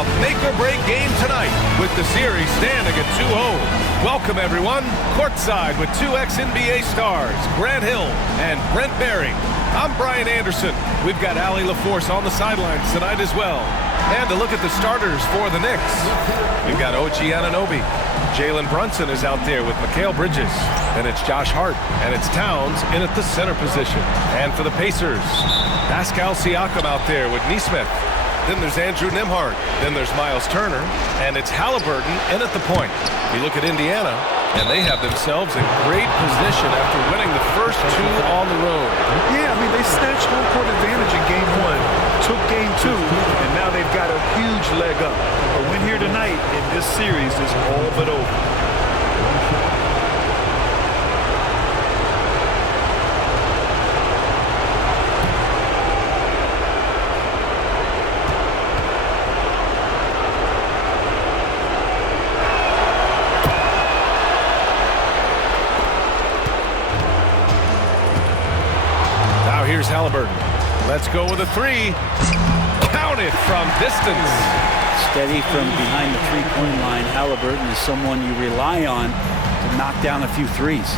a make-or-break game tonight with the series standing at 2-0. Welcome, everyone. Courtside with two ex-NBA stars, Grant Hill and Brent Barry. I'm Brian Anderson. We've got Allie LaForce on the sidelines tonight as well. And to look at the starters for the Knicks, we've got OG Anunoby. Jalen Brunson is out there with Mikal Bridges. Then it's Josh Hart, and it's Towns in at the center position. And for the Pacers, Pascal Siakam out there with Nesmith. Then there's Andrew Nembhard. Then there's Miles Turner. And it's Halliburton in at the point. You look at Indiana, and they have themselves in great position after winning the first two on the road. Yeah, I mean, they snatched home court advantage in Game 1, took Game 2, and now they've got a huge leg up. A win here tonight in this series is all but over. Here's Halliburton. Let's go with a three. Count it from distance. Steady from behind the three-point line. Halliburton is someone you rely on to knock down a few threes.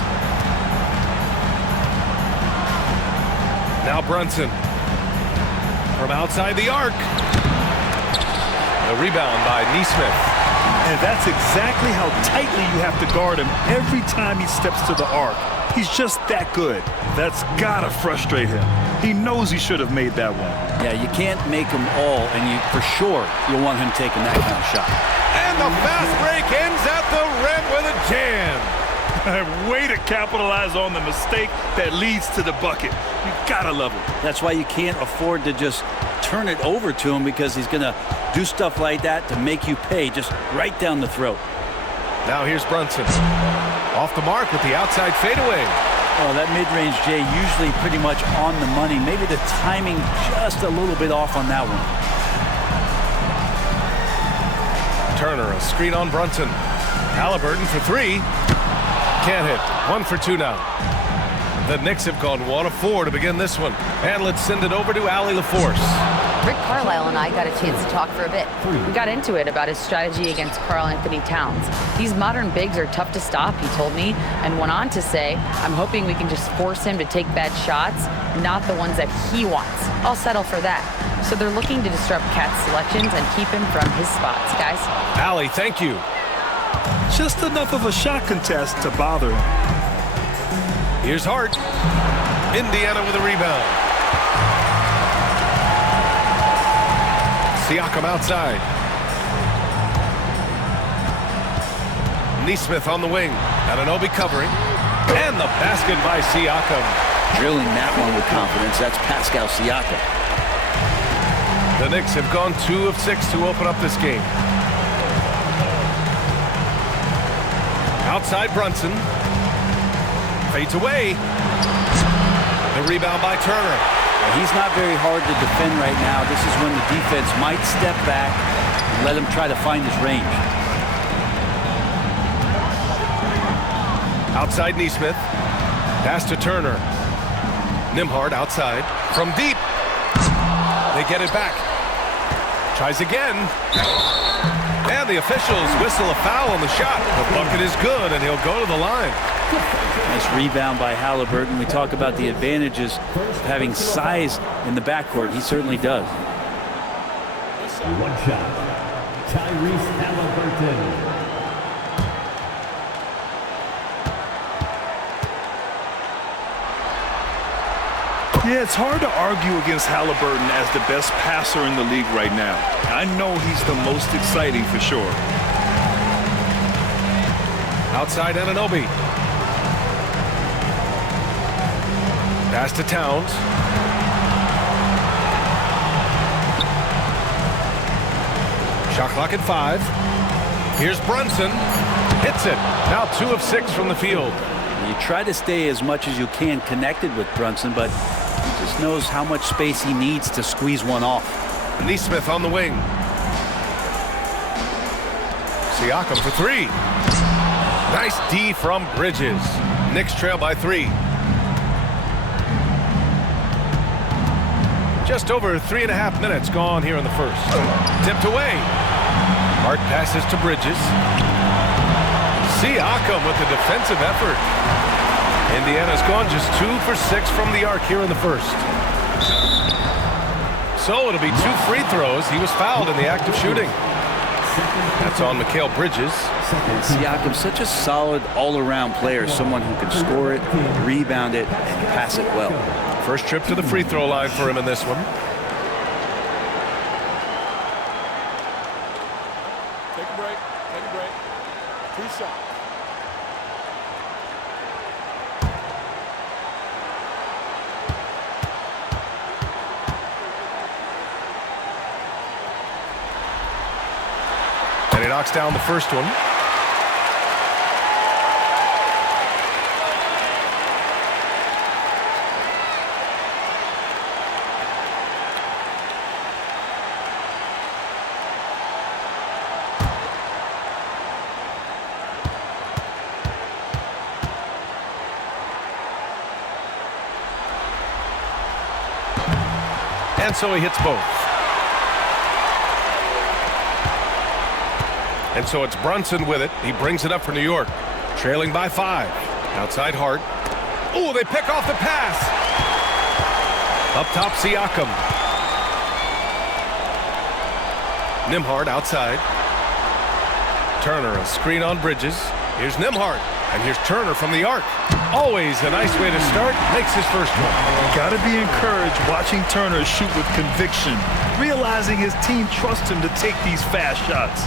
Now Brunson from outside the arc. The rebound by Nesmith. And that's exactly how tightly you have to guard him every time he steps to the arc. He's just that good. That's gotta frustrate him. He knows he should have made that one. Yeah, you can't make them all, and for sure you'll want him taking that kind of shot. And the fast break ends at the rim with a jam. Way to capitalize on the mistake that leads to the bucket. You gotta love it. That's why you can't afford to just turn it over to him, because he's gonna do stuff like that to make you pay just right down the throat. Now here's Brunson. Off the mark with the outside fadeaway. Oh, that mid-range, Jay, usually pretty much on the money. Maybe the timing just a little bit off on that one. Turner, a screen on Brunson. Halliburton for three. Can't hit. 1 for 2 now. The Knicks have gone 1 of 4 to begin this one. And let's send it over to Allie LaForce. Rick Carlisle and I got a chance to talk for a bit. We got into it about his strategy against Karl Anthony Towns. These modern bigs are tough to stop, he told me, and went on to say, I'm hoping we can just force him to take bad shots, not the ones that he wants. I'll settle for that. So they're looking to disrupt Cat's selections and keep him from his spots, guys. Allie, thank you. Just enough of a shot contest to bother him. Here's Hart. Indiana with a rebound. Siakam outside. Nesmith on the wing. Anunoby covering. And the basket by Siakam. Drilling that one with confidence. That's Pascal Siakam. The Knicks have gone 2 of 6 to open up this game. Outside Brunson. Fades away. The rebound by Turner. He's not very hard to defend right now. This is when the defense might step back and let him try to find his range. Outside Nesmith. Pass to Turner. Nembhard outside. From deep. They get it back. Tries again. And the officials whistle a foul on the shot. The bucket is good, and he'll go to the line. Nice rebound by Halliburton. We talk about the advantages of having size in the backcourt. He certainly does. One shot. Tyrese Halliburton. Yeah, it's hard to argue against Halliburton as the best passer in the league right now. I know he's the most exciting for sure. Outside Anunoby. Pass to Towns. Shot clock at 5. Here's Brunson. Hits it. Now 2 of 6 from the field. You try to stay as much as you can connected with Brunson, but he just knows how much space he needs to squeeze one off. Nesmith on the wing. Siakam for 3. Nice D from Bridges. Knicks trail by 3. Just over 3.5 minutes gone here in the first. Tipped away. Hart passes to Bridges. Siakam with a defensive effort. Indiana's gone just 2 for 6 from the arc here in the first. So it'll be 2 free throws. He was fouled in the act of shooting. That's on Mikal Bridges. Siakam's such a solid all-around player, someone who can score it, rebound it, and pass it well. First trip to the free throw line for him in this one. Take a break. Take a break. 2 shots. And he knocks down the first one. And so he hits both. And so it's Brunson with it. He brings it up for New York. Trailing by 5. Outside Hart. Oh, they pick off the pass. Up top, Siakam. Nembhard outside. Turner, a screen on Bridges. Here's Nembhard. And here's Turner from the arc. Always a nice way to start. Makes his first one. Gotta be encouraged watching Turner shoot with conviction, realizing his team trusts him to take these fast shots.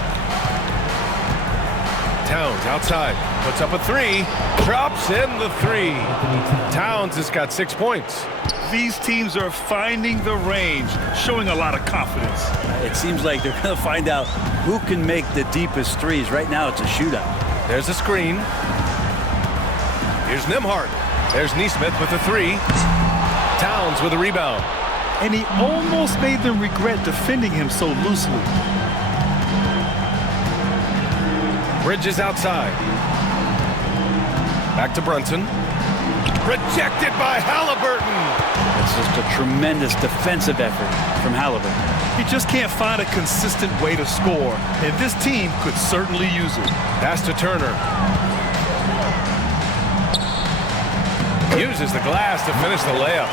Towns outside. Puts up a 3. Drops in the 3. Towns has got 6 points. These teams are finding the range, showing a lot of confidence. It seems like they're going to find out who can make the deepest threes. Right now, it's a shootout. There's a screen. Here's Nembhard. There's Nesmith with a 3. Towns with a rebound. And he almost made them regret defending him so loosely. Bridges outside. Back to Brunson. Rejected by Halliburton. It's just a tremendous defensive effort from Halliburton. He just can't find a consistent way to score, and this team could certainly use it. Pass to Turner. Uses the glass to finish the layup.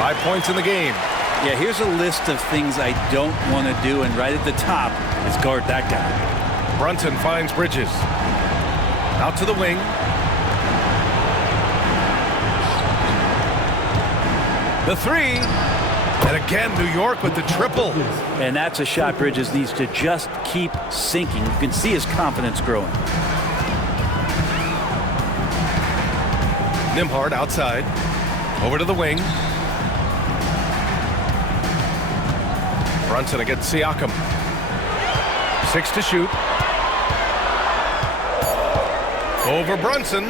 5 points in the game. Yeah, here's a list of things I don't want to do, and right at the top is guard that guy. Brunson finds Bridges. Out to the wing. The 3. And again, New York with the triple. And that's a shot Bridges needs to just keep sinking. You can see his confidence growing. Nembhard outside. Over to the wing. Brunson against Siakam. 6 to shoot. Over Brunson.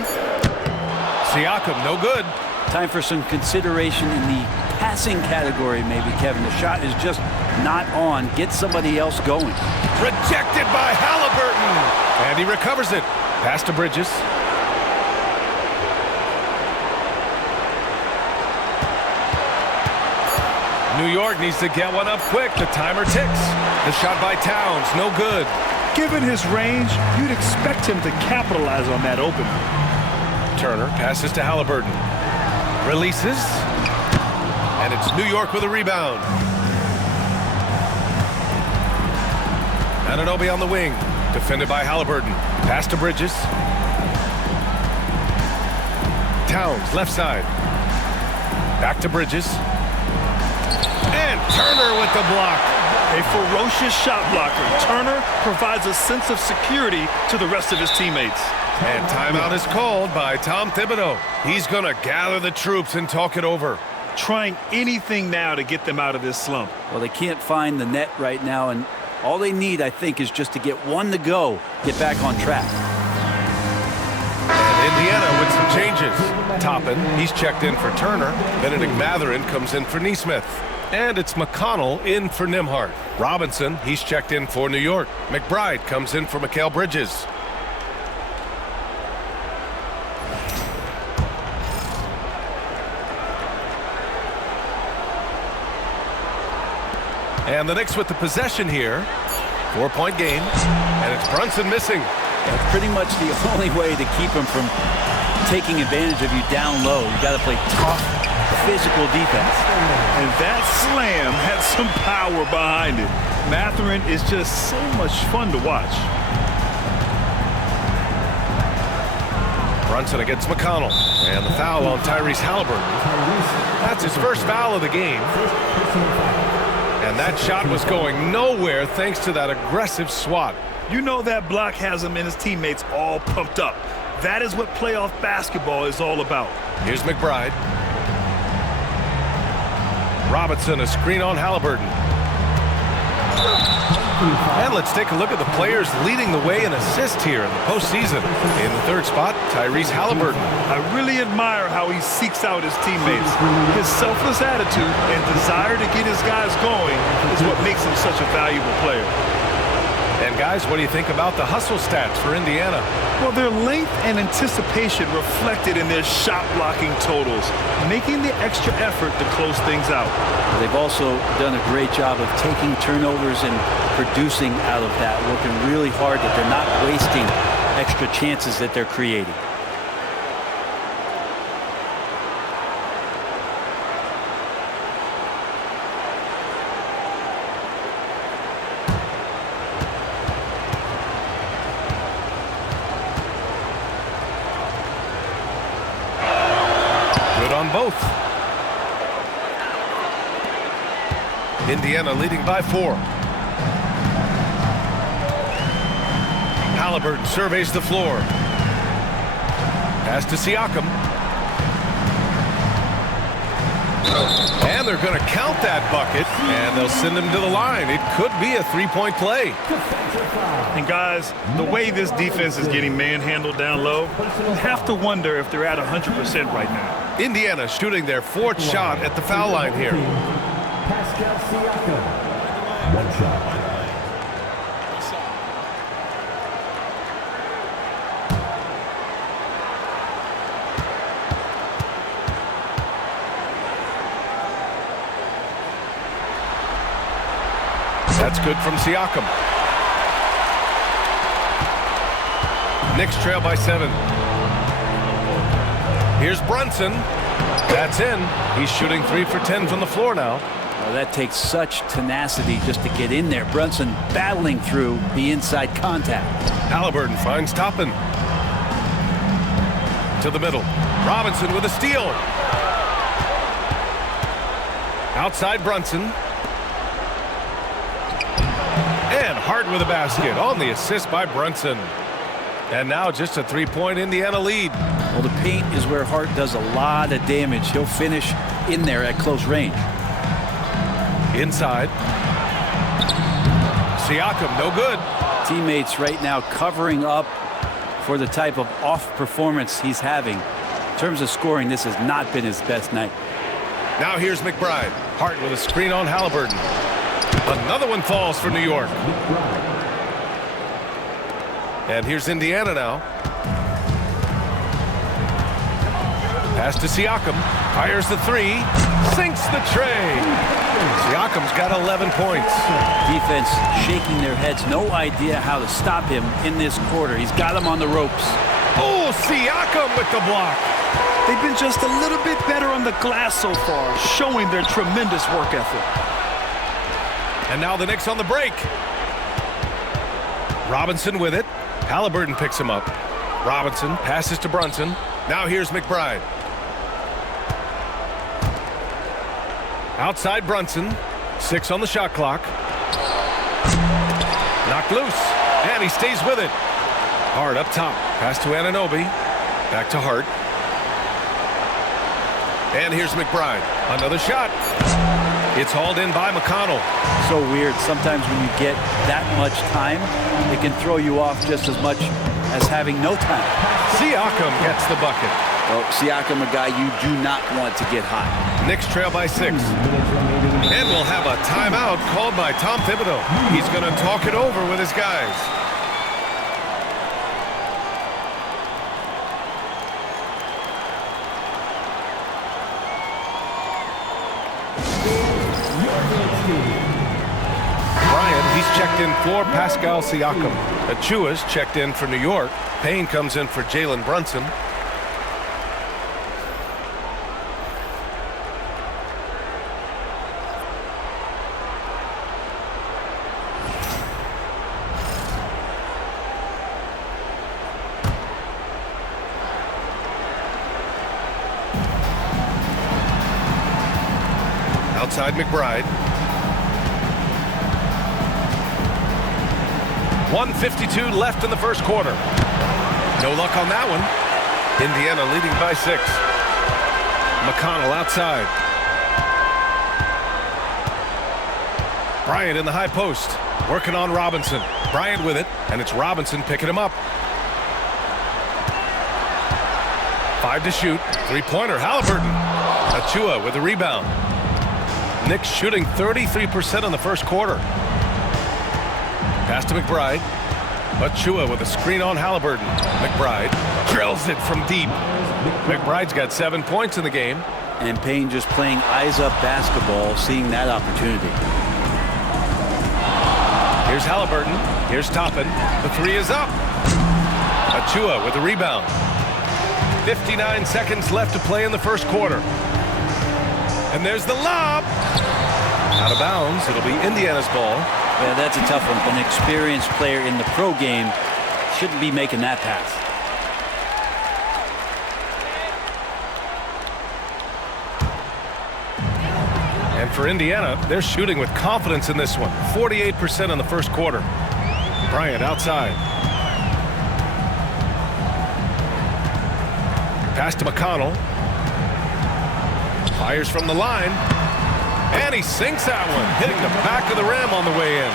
Siakam, no good. Time for some consideration in the passing category, maybe, Kevin. The shot is just not on. Get somebody else going. Rejected by Halliburton. And he recovers it. Pass to Bridges. New York needs to get one up quick. The timer ticks. The shot by Towns, no good. Given his range, you'd expect him to capitalize on that opening. Turner passes to Halliburton. Releases. And it's New York with a rebound. Anunoby on the wing. Defended by Halliburton. Pass to Bridges. Towns, left side. Back to Bridges. And Turner with the block. A ferocious shot blocker. Turner provides a sense of security to the rest of his teammates. And timeout is called by Tom Thibodeau. He's going to gather the troops and talk it over. Trying anything now to get them out of this slump. Well, they can't find the net right now, and all they need, I think, is just to get one to go, get back on track. And Indiana with some changes. Toppin, he's checked in for Turner. Benedict Mathurin comes in for Nesmith. And it's McConnell in for Nembhard. Robinson, he's checked in for New York. McBride comes in for Mikal Bridges. And the Knicks with the possession here. 4-point game, and it's Brunson missing. That's pretty much the only way to keep him from taking advantage of you down low. You got to play tough, physical defense. And that slam had some power behind it. Mathurin is just so much fun to watch. Brunson against McConnell, and the foul on Tyrese Halliburton. That's his first foul of the game. And that shot was going nowhere thanks to that aggressive swat. You know that block has him and his teammates all pumped up. That is what playoff basketball is all about. Here's McBride. Robinson, a screen on Halliburton. And let's take a look at the players leading the way in assists here in the postseason. In the third spot, Tyrese Halliburton. I really admire how he seeks out his teammates. His selfless attitude and desire to get his guys going is what makes him such a valuable player. And guys, what do you think about the hustle stats for Indiana? Well, their length and anticipation reflected in their shot blocking totals, making the extra effort to close things out. They've also done a great job of taking turnovers and producing out of that, working really hard that they're not wasting extra chances that they're creating. Both. Indiana leading by 4. Halliburton surveys the floor. Pass to Siakam. And they're going to count that bucket, and they'll send him to the line. It could be a 3-point play. And guys, the way this defense is getting manhandled down low, you have to wonder if they're at 100% right now. Indiana shooting their 4th shot at the foul line here. Pascal Siakam. 1 shot. That's good from Siakam. Knicks trail by 7. Here's Brunson. That's in. He's shooting 3 for 10 from the floor now. Well, that takes such tenacity just to get in there. Brunson battling through the inside contact. Halliburton finds Toppin. To the middle. Robinson with a steal. Outside Brunson. And Hart with a basket on the assist by Brunson. And now just a 3-point Indiana lead. Well, the paint is where Hart does a lot of damage. He'll finish in there at close range. Inside. Siakam, no good. Teammates right now covering up for the type of off performance he's having. In terms of scoring, this has not been his best night. Now here's McBride. Hart with a screen on Halliburton. Another one falls for New York. And here's Indiana now. Pass to Siakam. Fires the 3. Sinks the tray. Siakam's got 11 points. Defense shaking their heads. No idea how to stop him in this quarter. He's got him on the ropes. Oh, Siakam with the block. They've been just a little bit better on the glass so far, showing their tremendous work ethic. And now the Knicks on the break. Robinson with it. Halliburton picks him up. Robinson passes to Brunson. Now here's McBride. Outside Brunson. 6 on the shot clock. Knocked loose. And he stays with it. Hart up top. Pass to Anunoby. Back to Hart. And here's McBride. Another shot. It's hauled in by McConnell. So weird. Sometimes when you get that much time, it can throw you off just as much as having no time. Siakam gets the bucket. Well, Siakam, a guy you do not want to get hot. Knicks trail by 6. And we'll have a timeout called by Tom Thibodeau. He's going to talk it over with his guys. checked in for Pascal Siakam. Achua's checked in for New York. Payne comes in for Jalen Brunson. Outside McBride. 1:52 left in the first quarter. No luck on that one. Indiana leading by 6. McConnell outside. Bryant in the high post. Working on Robinson. Bryant with it, and it's Robinson picking him up. 5 to shoot. Three-pointer, Halliburton. Achua with a rebound. Knicks shooting 33% in the first quarter. Pass to McBride. Achua with a screen on Halliburton. McBride drills it from deep. McBride's got 7 points in the game. And Payne just playing eyes-up basketball, seeing that opportunity. Here's Halliburton. Here's Toppin. The three is up. Achua with a rebound. 59 seconds left to play in the first quarter. And there's the lob. Out of bounds. It'll be Indiana's ball. Yeah, that's a tough one. An experienced player in the pro game shouldn't be making that pass. And for Indiana, they're shooting with confidence in this one. 48% in the first quarter. Bryant outside. Pass to McConnell. Fires from the line. And he sinks that one, hitting the back of the rim on the way in.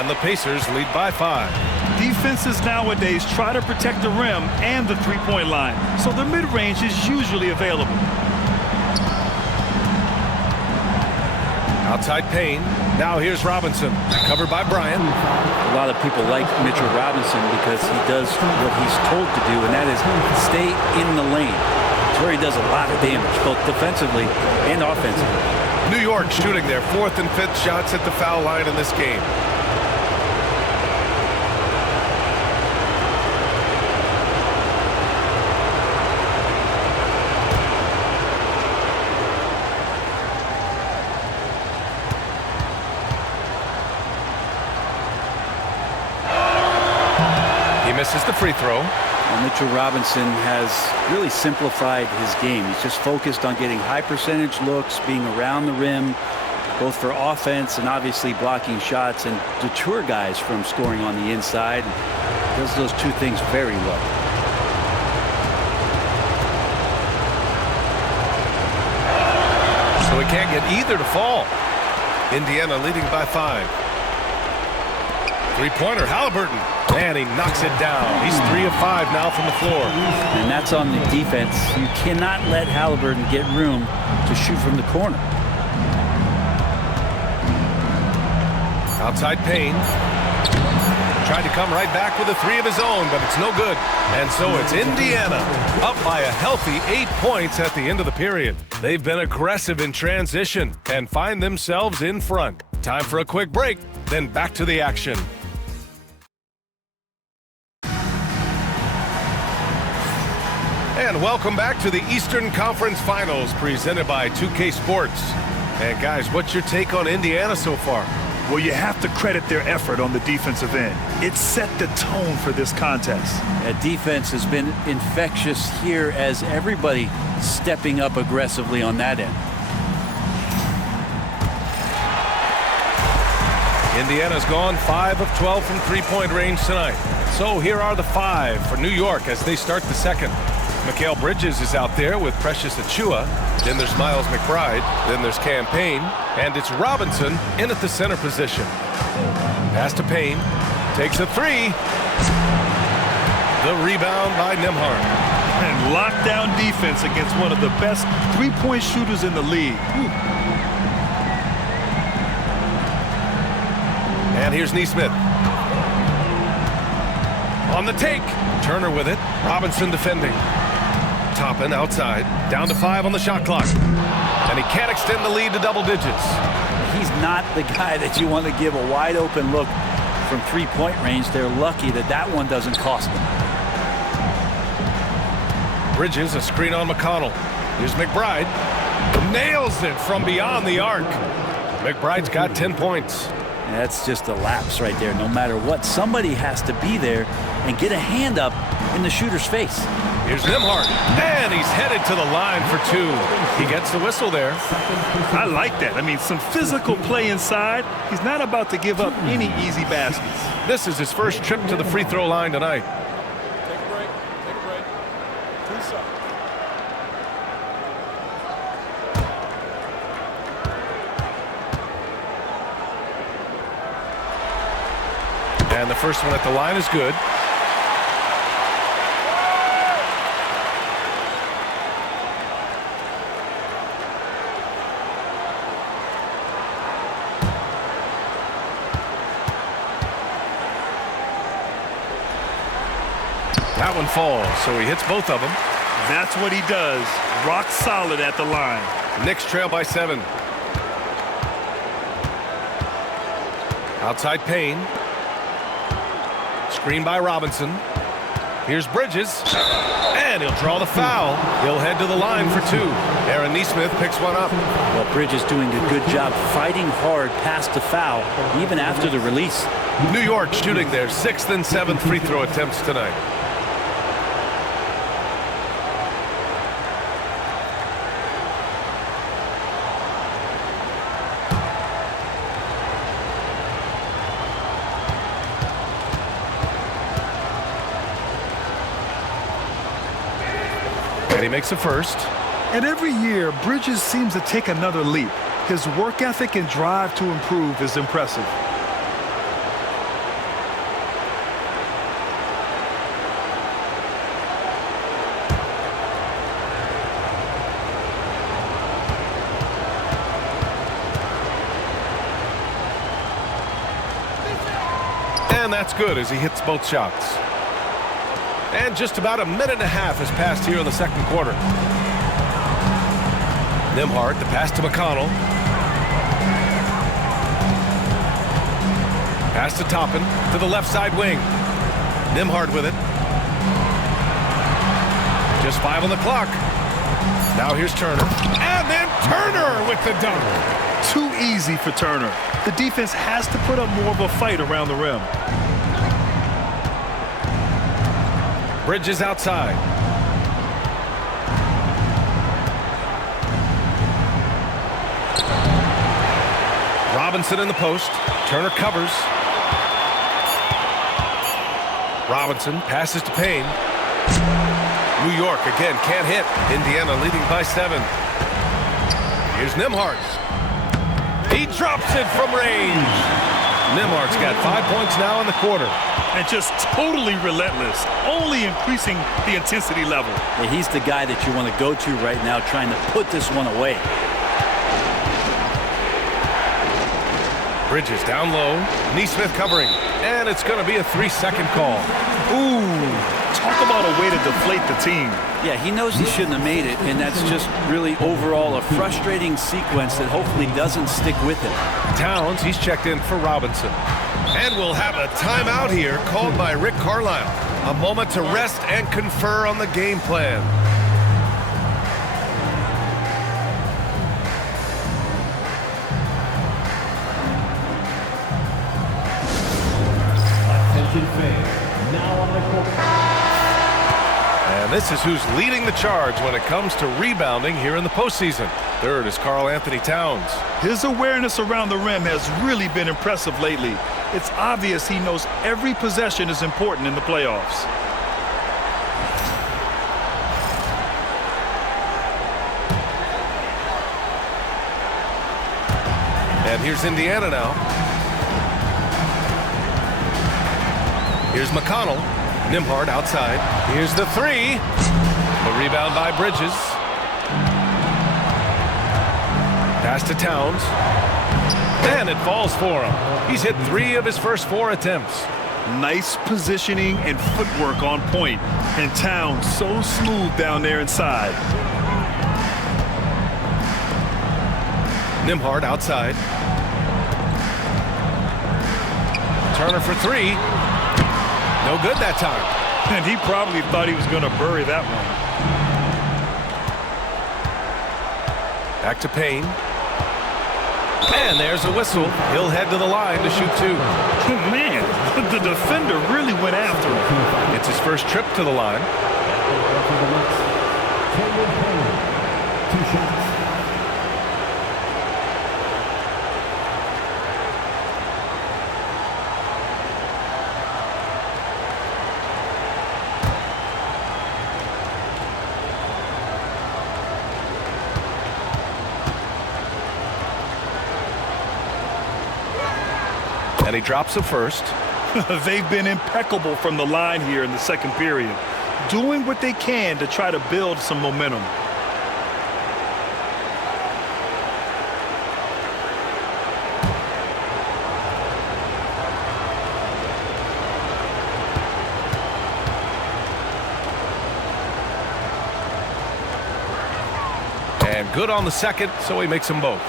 And the Pacers lead by 5. Defenses nowadays try to protect the rim and the three-point line, so the mid-range is usually available. Outside Payne. Now here's Robinson. Covered by Bryant. A lot of people like Mitchell Robinson because he does what he's told to do, and that is stay in the lane. It's where he does a lot of damage, both defensively and offensively. New York shooting their 4th and 5th shots at the foul line in this game. He misses the free throw. Well, Mitchell Robinson has really simplified his game. He's just focused on getting high percentage looks, being around the rim, both for offense and obviously blocking shots, and deter guys from scoring on the inside. Does those two things very well. So he can't get either to fall. Indiana leading by 5. Three-pointer, Halliburton. And he knocks it down. He's 3 of 5 now from the floor. And that's on the defense. You cannot let Halliburton get room to shoot from the corner. Outside Payne. Tried to come right back with a 3 of his own, but it's no good. And so it's Indiana up by a healthy 8 points at the end of the period. They've been aggressive in transition and find themselves in front. Time for a quick break, then back to the action. And welcome back to the Eastern Conference Finals presented by 2K Sports. And guys, what's your take on Indiana so far? Well, you have to credit their effort on the defensive end. It set the tone for this contest. That defense has been infectious here as everybody stepping up aggressively on that end. Indiana's gone 5 of 12 from three-point range tonight. So here are the 5 for New York as they start the second. Mikal Bridges is out there with Precious Achua. Then there's Miles McBride. Then there's Cam Payne. And it's Robinson in at the center position. Pass to Payne. Takes a 3. The rebound by Nembhard. And lockdown defense against one of the best three-point shooters in the league. And here's Nesmith. On the take. Turner with it. Robinson defending. Toppin outside. Down to 5 on the shot clock. And he can't extend the lead to double digits. He he's not the guy that you want to give a wide open look from three-point range. They're lucky that that one doesn't cost them. Bridges, a screen on McConnell. Here's McBride. Nails it from beyond the arc. McBride's got 10 points. That's just a lapse right there. No matter what, somebody has to be there and get a hand up in the shooter's face. Here's Nembhard, and he's headed to the line for two. He gets the whistle there. I like that. I mean, some physical play inside. He's not about to give up any easy baskets. This is his first trip to the free throw line tonight. Take a break. Take a break. 2 seconds. And the first one at the line is good. That one falls, so he hits both of them. That's what he does. Rock solid at the line. Knicks trail by 7. Outside Payne. Screen by Robinson. Here's Bridges. And he'll draw the foul. He'll head to the line for 2. Aaron Nesmith picks one up. Well, Bridges doing a good job fighting hard past the foul, even after the release. New York shooting their 6th and 7th free throw attempts tonight. And he makes a first. And every year, Bridges seems to take another leap. His work ethic and drive to improve is impressive. And that's good as he hits both shots. And just about a minute and a half has passed here in the second quarter. Nembhard, the pass to McConnell. Pass to Toppin, to the left side wing. Nembhard with it. Just 5 on the clock. Now here's Turner. And then Turner with the dunk. Too easy for Turner. The defense has to put up more of a fight around the rim. Bridges outside. Robinson in the post. Turner covers. Robinson passes to Payne. New York again can't hit. Indiana leading by 7. Here's Nembhard. He drops it from range. Nembhard's got 5 points now in the quarter. And just totally relentless, only increasing the intensity level. Yeah, he's the guy that you want to go to right now, trying to put this one away. Bridges down low. Nesmith covering. And it's going to be a 3-second call. Ooh, talk about a way to deflate the team. Yeah, he knows he shouldn't have made it, and that's just really overall a frustrating sequence that hopefully doesn't stick with him. Towns, he's checked in for Robinson. And we'll have a timeout here called by Rick Carlisle. A moment to rest and confer on the game plan. Attention fans, now on the court. And this is who's leading the charge when it comes to rebounding here in the postseason. Third is Karl Anthony Towns. His awareness around the rim has really been impressive lately. It's obvious he knows every possession is important in the playoffs. And here's Indiana now. Here's McConnell. Nembhard outside. Here's the 3. The rebound by Bridges. Pass to Towns. And it falls for him. He's hit 3 of his first 4 attempts. Nice positioning and footwork on point. And Towns so smooth down there inside. Nembhard outside. Turner for three. No good that time. And he probably thought he was going to bury that one. Back to Payne. And there's a whistle. He'll head to the line to shoot two. Man, the defender really went after him. It's his first trip to the line. Two shots. And he drops the first. They've been impeccable from the line here in the second period, doing what they can to try to build some momentum. And good on the second, so he makes them both.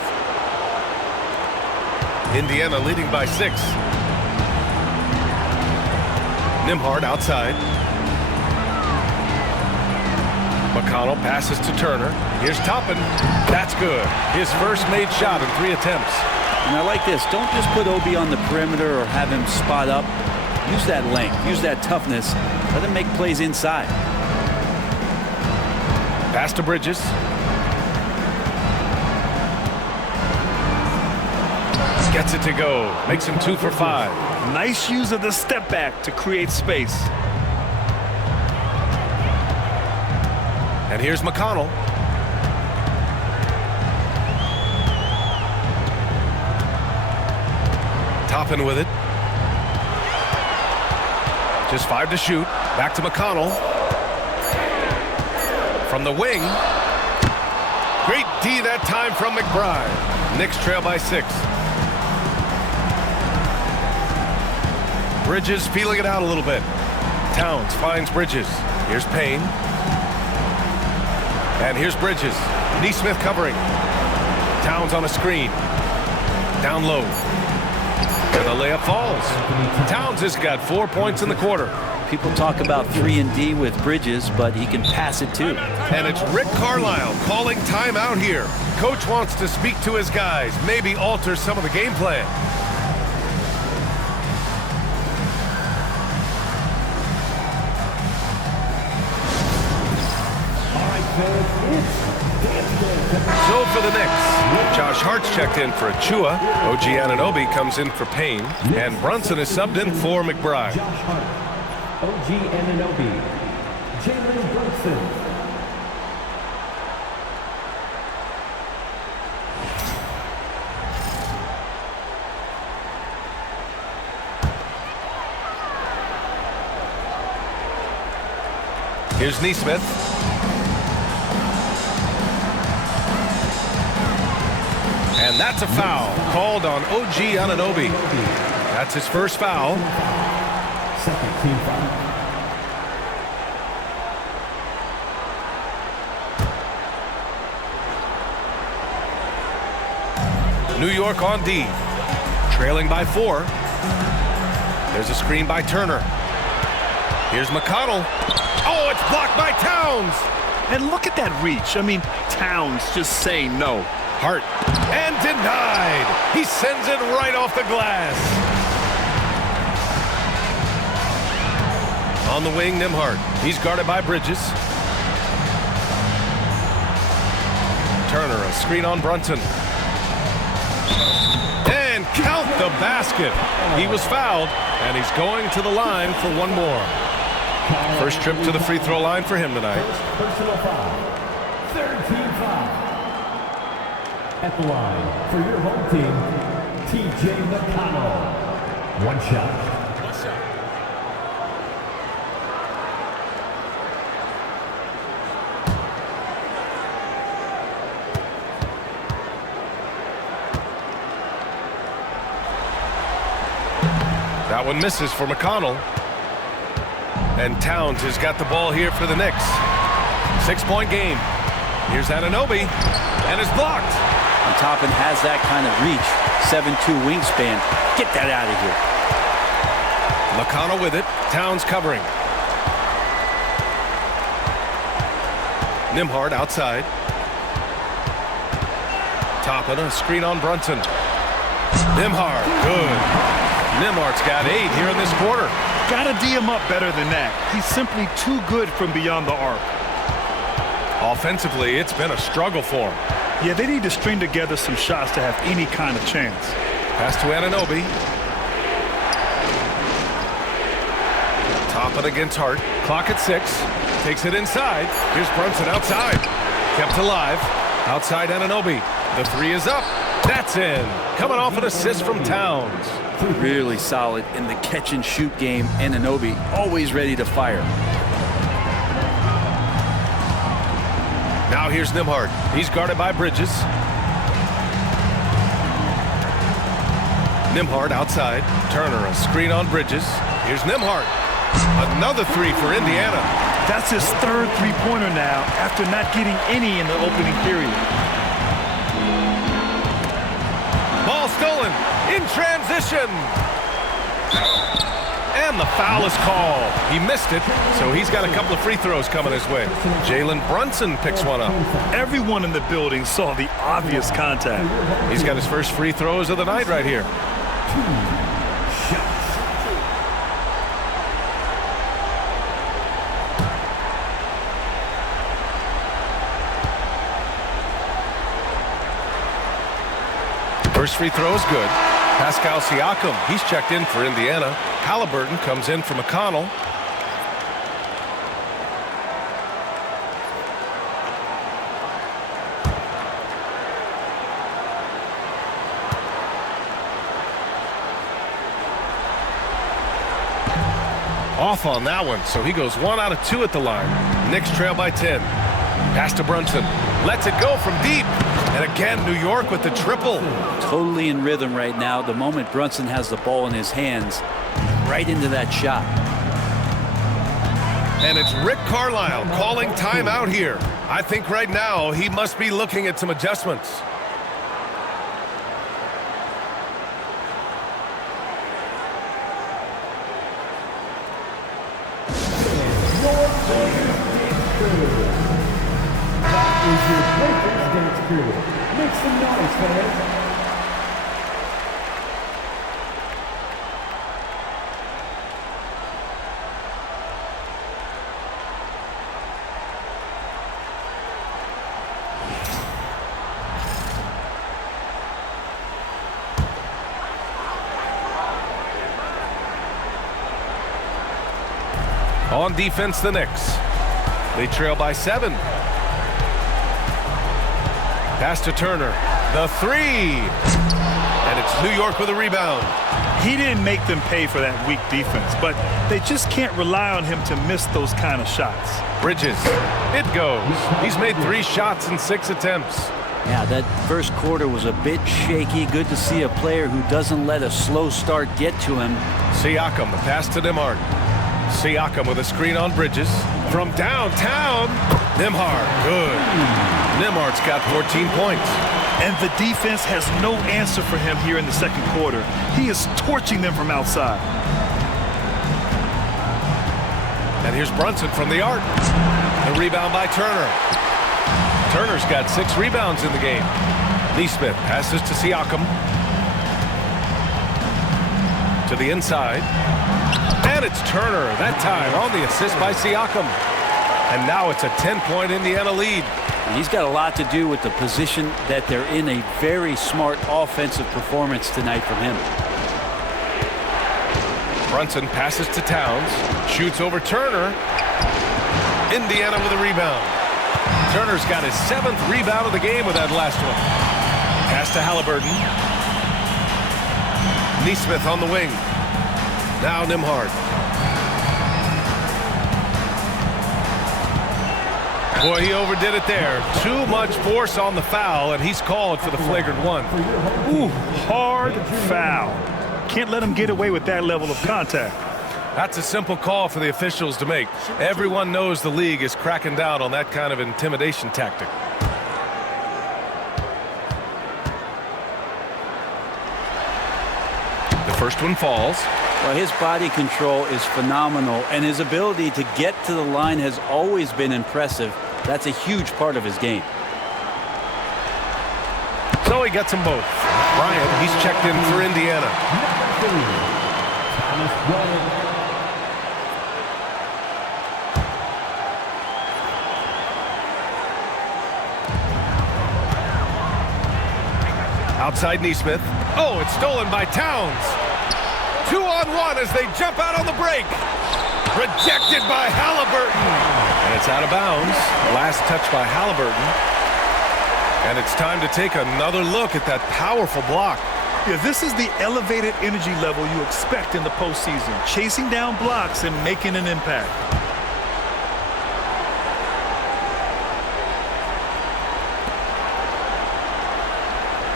Indiana leading by 6. Nembhard outside. McConnell passes to Turner. Here's Toppin. That's good. His first made shot in 3 attempts. And I like this. Don't just put Obi on the perimeter or have him spot up. Use that length. Use that toughness. Let him make plays inside. Pass to Bridges. Gets it to go. Makes him 2 for 5. Nice use of the step back to create space. And here's McConnell. Toppin with it. Just 5 to shoot. Back to McConnell. From the wing. Great D that time from McBride. Knicks trail by 6. Bridges feeling it out a little bit. Towns finds Bridges. Here's Payne. And here's Bridges. Neesmith covering. Towns on a screen. Down low. And the layup falls. Towns has got 4 points in the quarter. People talk about 3 and D with Bridges, but he can pass it too. And it's Rick Carlisle calling timeout here. Coach wants to speak to his guys, maybe alter some of the game plan. So for the Knicks, Josh Hart's checked in for Achua. OG Anunoby comes in for Payne. And Brunson is subbed in for McBride. Josh Hart, OG Anunoby, Jalen Brunson. Here's Neesmith. And that's a foul called on OG Anunoby. That's his first foul. Second team foul. New York on D. Trailing by 4. There's a screen by Turner. Here's McConnell. Oh, it's blocked by Towns. And look at that reach. I mean, Towns just saying no. Hart. And denied. He sends it right off the glass. On the wing, Nembhard. He's guarded by Bridges. Turner, a screen on Brunson. And count the basket. He was fouled, and he's going to the line for one more. First trip to the free throw line for him tonight. First personal foul. Third team foul. At the line for your home team, TJ McConnell. One shot. One shot. That one misses for McConnell. And Towns has got the ball here for the Knicks. 6-point game. Here's Anunoby, and it's blocked. And Toppin has that kind of reach. 7'2" wingspan. Get that out of here. McConnell with it. Towns covering. Nembhard outside. Toppin, a screen on Brunson. Nembhard, good. Nembhard's got 8 here in this quarter. Gotta D him up better than that. He's simply too good from beyond the arc. Offensively, it's been a struggle for him. Yeah, they need to string together some shots to have any kind of chance. Pass to Anunoby. Toppin against Hart. Clock at 6. Takes it inside. Here's Brunson outside. Kept alive. Outside Anunoby. The 3 is up. That's in. Coming off an assist from Towns. Really solid in the catch-and-shoot game. Anunoby always ready to fire. Now here's Nembhard. He's guarded by Bridges. Nembhard outside. Turner, a screen on Bridges. Here's Nembhard. Another 3 for Indiana. That's his 3rd three-pointer now after not getting any in the opening period. Ball stolen in transition. And the foul is called. He missed it, so he's got a couple of free throws coming his way. Jalen Brunson picks one up. Everyone in the building saw the obvious contact. He's got his first free throws of the night right here. First free throw is good. Pascal Siakam, he's checked in for Indiana. Halliburton comes in for McConnell. Off on that one, so he goes 1 out of 2 at the line. Knicks trail by 10. Pass to Brunson. Lets it go from deep. And again, New York with the triple. Totally in rhythm right now. The moment Brunson has the ball in his hands, right into that shot. And it's Rick Carlisle calling timeout here. I think right now he must be looking at some adjustments. Make some noise, fans. On defense, the Knicks. They trail by 7. Pass to Turner. The 3. And it's New York with a rebound. He didn't make them pay for that weak defense, but they just can't rely on him to miss those kind of shots. Bridges. It goes. He's made 3 shots in 6 attempts. Yeah, that first quarter was a bit shaky. Good to see a player who doesn't let a slow start get to him. Siakam, the pass to Nembhard. Siakam with a screen on Bridges. From downtown, Nembhard, good. Nembhard's got 14 points. And the defense has no answer for him here in the second quarter. He is torching them from outside. And here's Brunson from the arc. The rebound by Turner. Turner's got 6 rebounds in the game. Nesmith passes to Siakam. To the inside. And it's Turner, that time on the assist by Siakam. And now it's a 10-point Indiana lead. And he's got a lot to do with the position that they're in. A very smart offensive performance tonight from him. Brunson passes to Towns. Shoots over Turner. Indiana with a rebound. Turner's got his 7th rebound of the game with that last one. Pass to Halliburton. Nesmith on the wing. Now Nembhard. Boy, he overdid it there. Too much force on the foul, and he's called for the flagrant one. Ooh, hard foul. Can't let him get away with that level of contact. That's a simple call for the officials to make. Everyone knows the league is cracking down on that kind of intimidation tactic. The first one falls. Well, his body control is phenomenal, and his ability to get to the line has always been impressive. That's a huge part of his game. So he gets them both. Bryant, he's checked in for Indiana. Outside Neesmith. Oh, it's stolen by Towns. 2-on-1 as they jump out on the break. Rejected by Halliburton. And it's out of bounds. Last touch by Halliburton. And it's time to take another look at that powerful block. Yeah, this is the elevated energy level you expect in the postseason. Chasing down blocks and making an impact.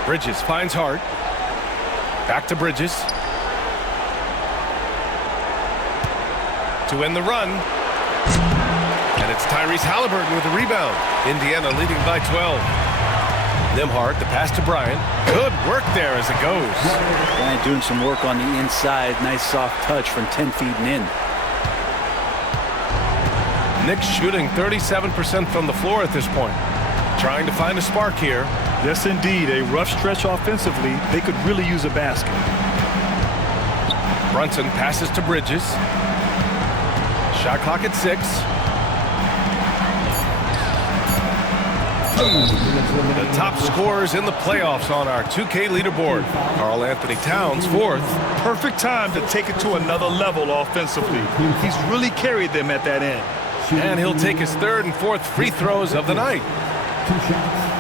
Bridges finds Hart. Back to Bridges. To end the run. And it's Tyrese Halliburton with the rebound. Indiana leading by 12. Nembhard, the pass to Bryant. Good work there as it goes. Bryant doing some work on the inside. Nice soft touch from 10 feet and in. Knicks shooting 37% from the floor at this point. Trying to find a spark here. Yes, indeed. A rough stretch offensively. They could really use a basket. Brunson passes to Bridges. Shot clock at 6. The top scorers in the playoffs on our 2K leaderboard. Karl Anthony Towns, 4th. Perfect time to take it to another level offensively. He's really carried them at that end. And he'll take his 3rd and 4th free throws of the night. 2 shots.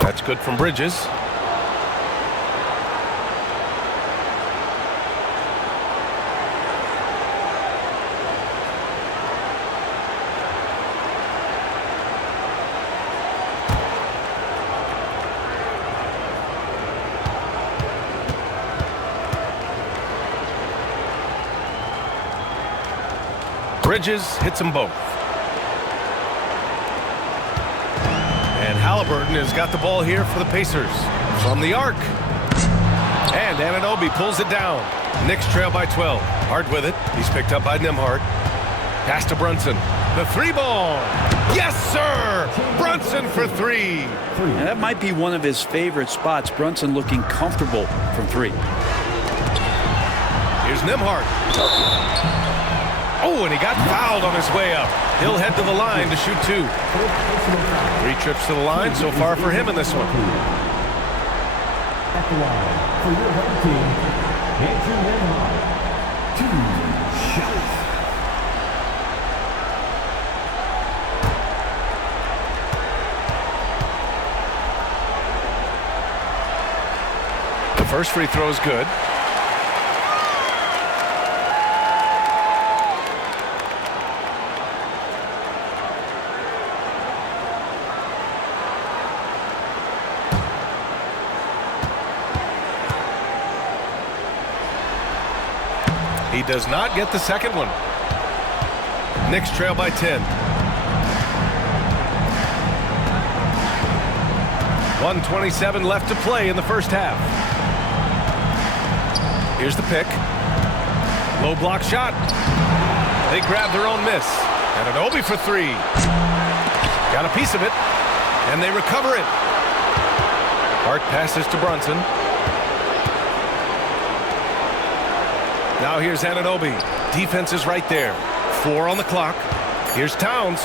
That's good from Bridges. Bridges hits them both. And Halliburton has got the ball here for the Pacers. From the arc. And Anunoby pulls it down. Knicks trail by 12. Hart with it. He's picked up by Nembhard. Pass to Brunson. The 3-ball. Yes, sir! Brunson for 3. And that might be one of his favorite spots. Brunson looking comfortable from 3. Here's Nembhard. Oh, and he got fouled on his way up. He'll head to the line to shoot 2. 3 trips to the line so far for him in this one. At the line for your home team, Andrew Nembhard. 2 shots. The first free throw is good. He does not get the second one. Knicks trail by 10. 1:27 left to play in the first half. Here's the pick. Low block shot. They grab their own miss. Anunoby for 3. Got a piece of it. And they recover it. Hart passes to Brunson. Now here's Anunoby. Defense is right there. 4 on the clock. Here's Towns.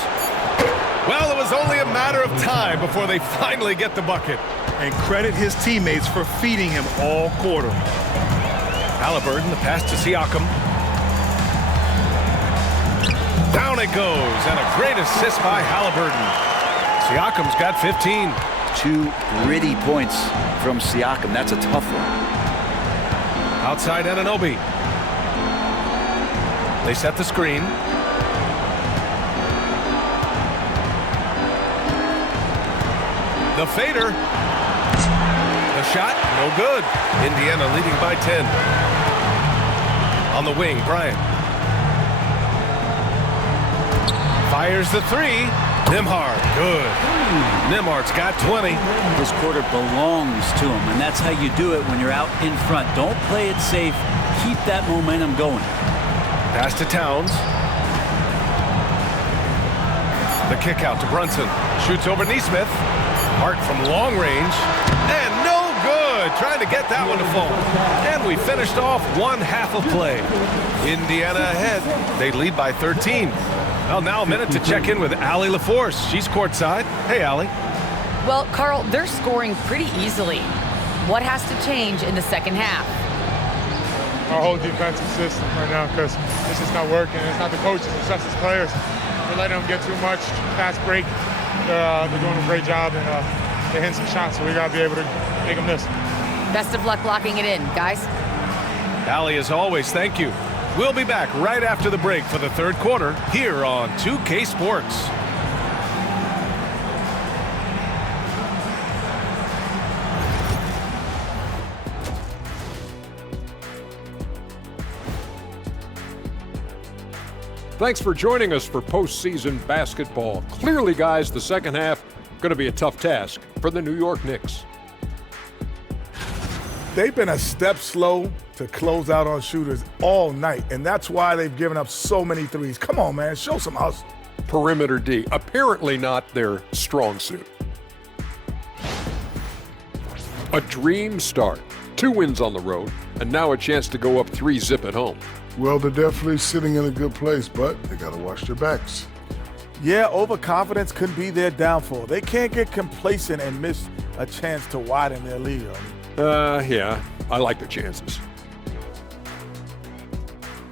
Well, it was only a matter of time before they finally get the bucket. And credit his teammates for feeding him all quarter. Halliburton, the pass to Siakam. Down it goes, and a great assist by Halliburton. Siakam's got 15. 2 gritty points from Siakam. That's a tough one. Outside Anunoby. They set the screen. The fader. The shot, no good. Indiana leading by 10. On the wing, Bryant. Fires the three. Nembhard, good. Nembhard's got 20. This quarter belongs to him, and that's how you do it when you're out in front. Don't play it safe. Keep that momentum going. Pass to Towns. The kick out to Brunson. Shoots over Neesmith. Hart from long range. And no good. Trying to get that one to fall. And we finished off one half of play. Indiana ahead. They lead by 13. Well, now a minute to check in with Allie LaForce. She's courtside. Hey, Allie. Well, Carl, they're scoring pretty easily. What has to change in the second half? Our whole defensive system right now, because it's just not working. It's not the coaches, it's just the players. We're letting them get too much fast break. They're doing a great job, and they're hitting some shots, so we got to be able to make them miss. Best of luck locking it in, guys. Allie, as always, thank you. We'll be back right after the break for the third quarter here on 2K Sports. Thanks for joining us for postseason basketball. Clearly, guys, the second half going to be a tough task for the New York Knicks. They've been a step slow to close out on shooters all night, and that's why they've given up so many threes. Come on, man, show some hustle. Perimeter D, apparently not their strong suit. A dream start. 2 wins on the road, and now a chance to go up 3-zip at home. Well, they're definitely sitting in a good place, but they got to watch their backs. Yeah, overconfidence could be their downfall. They can't get complacent and miss a chance to widen their lead. Yeah, I like the chances.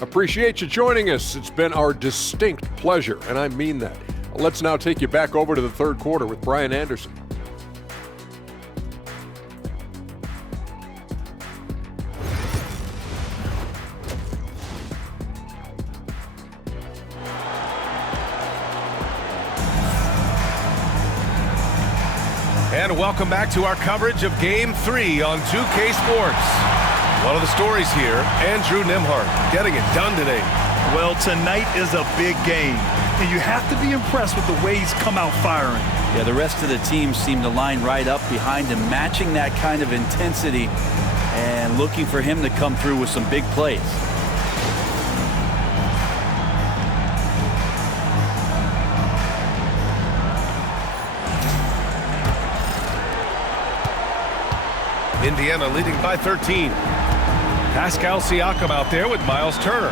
Appreciate you joining us. It's been our distinct pleasure, and I mean that. Let's now take you back over to the third quarter with Brian Anderson. And welcome back to our coverage of Game 3 on 2K Sports. One of the stories here, Andrew Nembhard getting it done today. Well, tonight is a big game, and you have to be impressed with the way he's come out firing. Yeah, the rest of the team seem to line right up behind him, matching that kind of intensity and looking for him to come through with some big plays. Indiana leading by 13. Pascal Siakam out there with Miles Turner.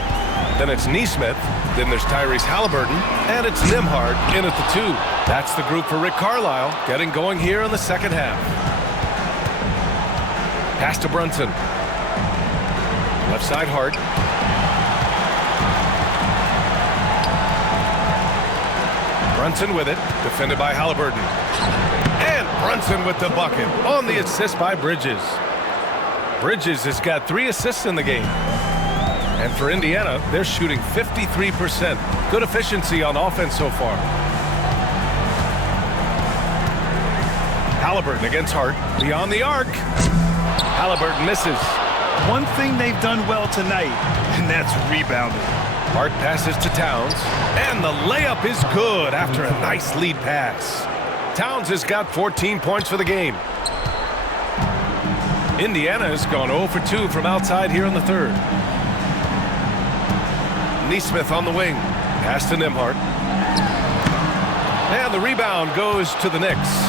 Then it's Neesmith. Then there's Tyrese Halliburton. And it's Nembhard in at the 2. That's the group for Rick Carlisle getting going here in the second half. Pass to Brunson. Left side Hart. Brunson with it. Defended by Halliburton. And Brunson with the bucket on the assist by Bridges. Bridges has got 3 assists in the game. And for Indiana, they're shooting 53%. Good efficiency on offense so far. Halliburton against Hart. Beyond the arc. Halliburton misses. One thing they've done well tonight, and that's rebounding. Hart passes to Towns. And the layup is good after a nice lead pass. Towns has got 14 points for the game. Indiana has gone 0 for 2 from outside here in the third. Neesmith on the wing. Pass to Nembhard. And the rebound goes to the Knicks.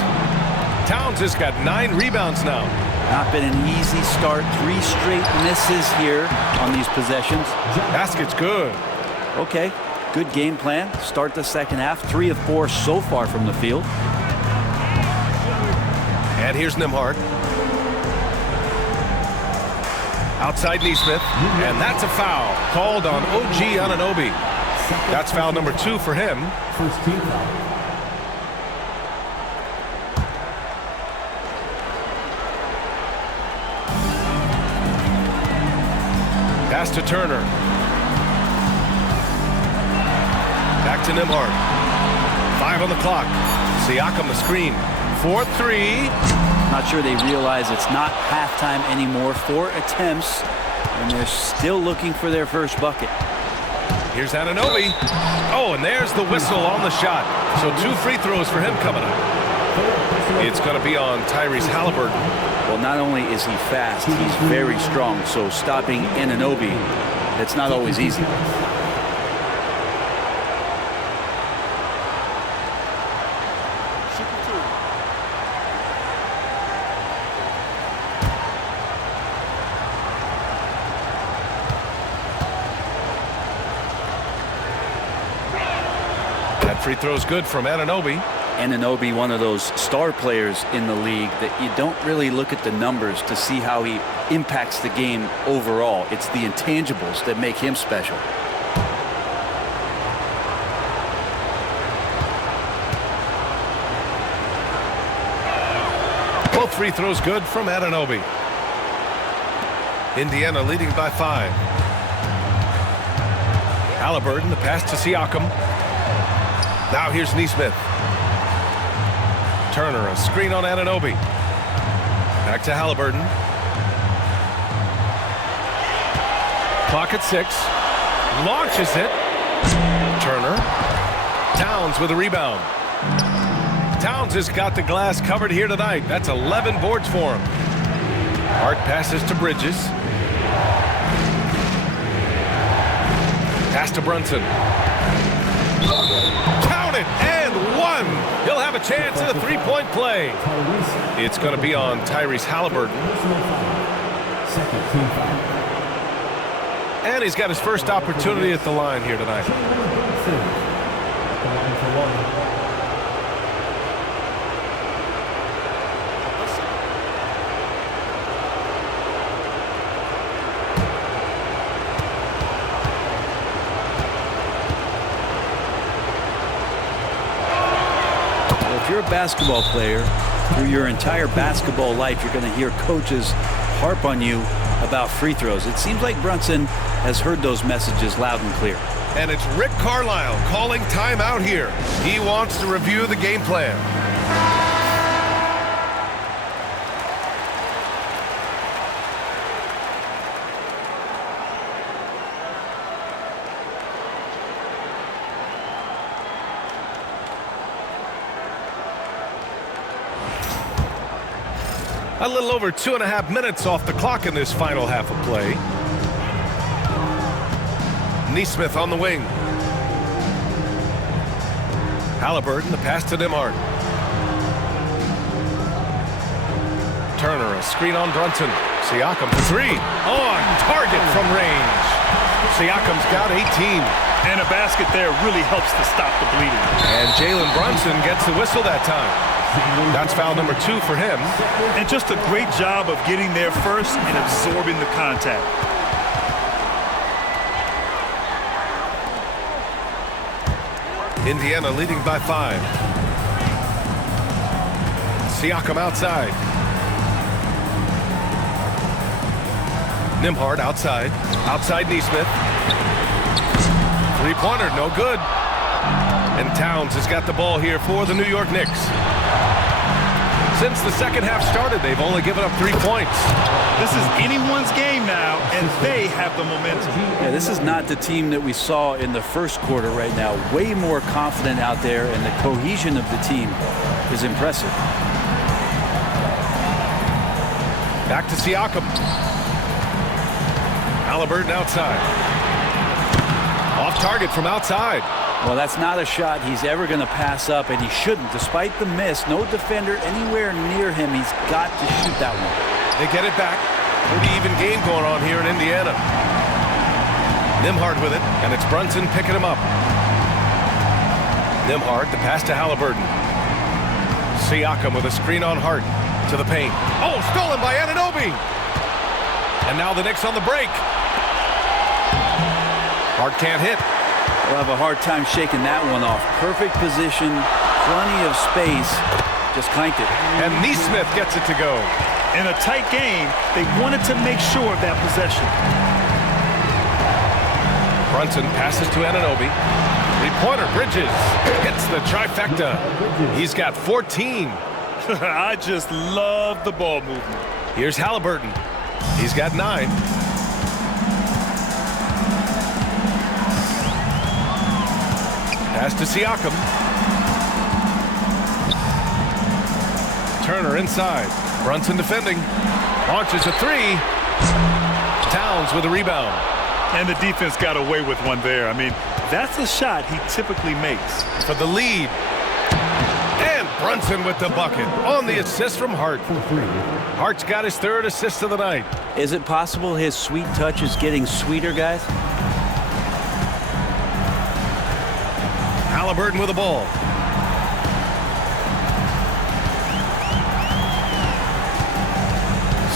Towns has got 9 rebounds now. Not been an easy start. 3 straight misses here on these possessions. Basket's good. Okay, good game plan. Start the second half. 3 of 4 so far from the field. And here's Nembhard. Outside Neesmith, and that's a foul called on OG Anunoby. That's foul number 2 for him. First team foul. Pass to Turner. Back to Nembhard. 5 on the clock. Siakam the screen. 4-3. Not sure they realize it's not halftime anymore. 4 attempts And they're still looking for their first bucket. Here's Anunoby. Oh, and there's the whistle on the shot. So 2 free throws for him coming up. It's going to be on Tyrese Halliburton. Well, not only is he fast, he's very strong. So stopping Anunoby, it's not always easy. Free throw's good from Anunoby. Anunoby, one of those star players in the league that you don't really look at the numbers to see how he impacts the game overall. It's the intangibles that make him special. Both free throws good from Anunoby. Indiana leading by 5. Halliburton, the pass to Siakam. Now here's Nesmith. Turner, a screen on Anunoby. Back to Halliburton. Clock at 6. Launches it. Turner. Towns with a rebound. Towns has got the glass covered here tonight. That's 11 boards for him. Hart passes to Bridges. Pass to Brunson. Count it, and 1. He'll have a chance at a 3-point play. It's going to be on Tyrese Halliburton. And he's got his first opportunity at the line here tonight. If you're a basketball player, through your entire basketball life, you're going to hear coaches harp on you about free throws. It seems like Brunson has heard those messages loud and clear. And it's Rick Carlisle calling timeout here. He wants to review the game plan. A little over 2.5 minutes off the clock in this final half of play. Nesmith on the wing. Halliburton, the pass to Nembhard. Turner, a screen on Brunson. Siakam for 3. On target from range. Siakam's got 18. And a basket there really helps to stop the bleeding. And Jalen Brunson gets the whistle that time. That's foul number 2 for him. And just a great job of getting there first and absorbing the contact. Indiana leading by 5. Siakam outside. Nembhard outside. Outside Nesmith. Three-pointer, no good. And Towns has got the ball here for the New York Knicks. Since the second half started, they've only given up 3 points. This is anyone's game now, and they have the momentum. Yeah, this is not the team that we saw in the first quarter right now. Way more confident out there, and the cohesion of the team is impressive. Back to Siakam. Halliburton outside. Off target from outside. Well, that's not a shot he's ever going to pass up, and he shouldn't. Despite the miss, no defender anywhere near him. He's got to shoot that one. They get it back. Pretty even game going on here in Indiana. Nembhard with it, and it's Brunson picking him up. Nembhard, the pass to Halliburton. Siakam with a screen on Hart to the paint. Oh, stolen by Anunoby. And now the Knicks on the break. Hart can't hit. We'll have a hard time shaking that one off. Perfect position, plenty of space, just clanked it. And Nesmith gets it to go. In a tight game, they wanted to make sure of that possession. Brunson passes to Anunoby. Three-pointer, Bridges hits the trifecta. He's got 14. I just love the ball movement. Here's Halliburton. He's got 9. Pass to Siakam. Turner inside. Brunson defending. Launches a three. Towns with a rebound. And the defense got away with one there. I mean, that's a shot he typically makes. For the lead. And Brunson with the bucket on the assist from Hart. Hart's got his third assist of the night. Is it possible his sweet touch is getting sweeter, guys? Halliburton with the ball.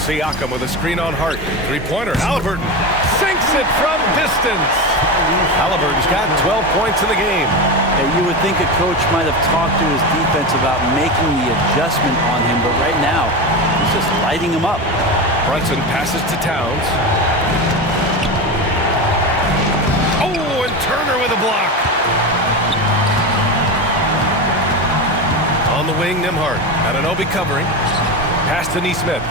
Siakam with a screen on Hart. Three-pointer. Halliburton sinks it from distance. Halliburton's got 12 points in the game. Yeah, you would think a coach might have talked to his defense about making the adjustment on him, but right now he's just lighting him up. Brunson passes to Towns. Oh, and Turner with a block. On the wing, Nembhard. Anunoby covering. Pass to Nesmith.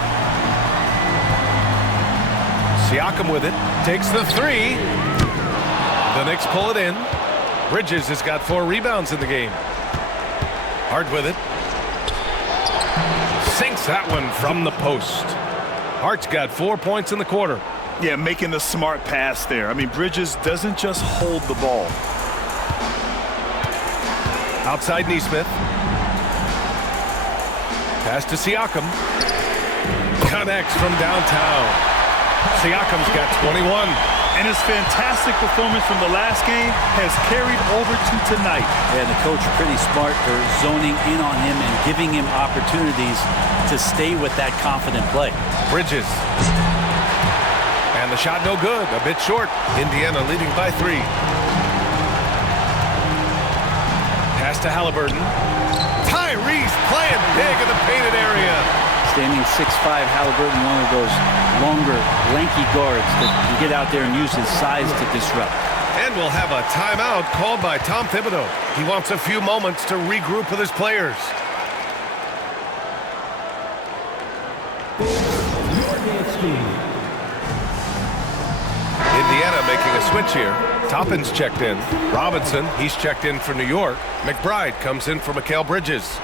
Siakam with it. Takes the three. The Knicks pull it in. Bridges has got 4 rebounds in the game. Hart with it. Sinks that one from the post. Hart's got 4 points in the quarter. Yeah, making the smart pass there. I mean, Bridges doesn't just hold the ball. Outside Nesmith. Pass to Siakam. Connects from downtown. Siakam's got 21. And his fantastic performance from the last game has carried over to tonight. Yeah, the coach pretty smart for zoning in on him and giving him opportunities to stay with that confident play. Bridges. And the shot no good. A bit short. Indiana leading by 3. Pass to Halliburton. Tyrese playing big in the painted area. Standing 6'5", Halliburton, one of those longer, lanky guards that can get out there and use his size to disrupt. And we'll have a timeout called by Tom Thibodeau. He wants a few moments to regroup with his players. Indiana making a switch here. Toppin's checked in. Robinson, he's checked in for New York. McBride comes in for Mikal Bridges.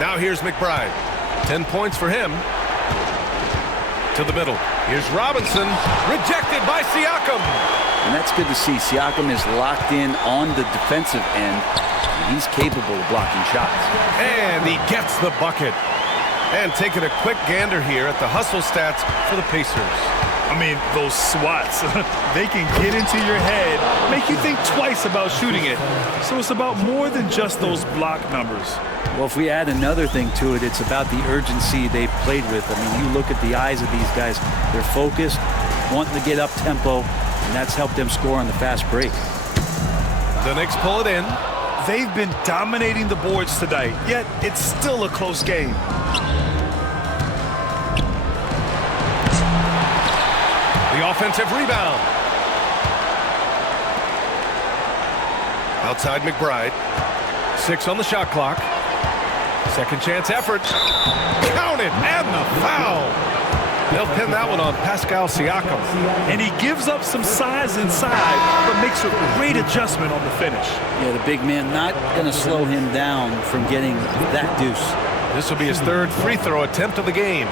Now here's McBride. 10 points for him. To the middle. Here's Robinson. Rejected by Siakam. And that's good to see. Siakam is locked in on the defensive end. And he's capable of blocking shots. And he gets the bucket. And taking a quick gander here at the hustle stats for the Pacers. I mean, those swats, they can get into your head, make you think twice about shooting it. So it's about more than just those block numbers. Well, if we add another thing to it, it's about the urgency they've played with. I mean, you look at the eyes of these guys. They're focused, wanting to get up tempo, and that's helped them score on the fast break. The Knicks pull it in. They've been dominating the boards tonight, yet it's still a close game. The offensive rebound. Outside McBride. 6 on the shot clock. Second chance effort. Counted and the foul. They'll pin that one on Pascal Siakam. And he gives up some size inside, but makes a great adjustment on the finish. Yeah, the big man not going to slow him down from getting that deuce. This will be his third free throw attempt of the game.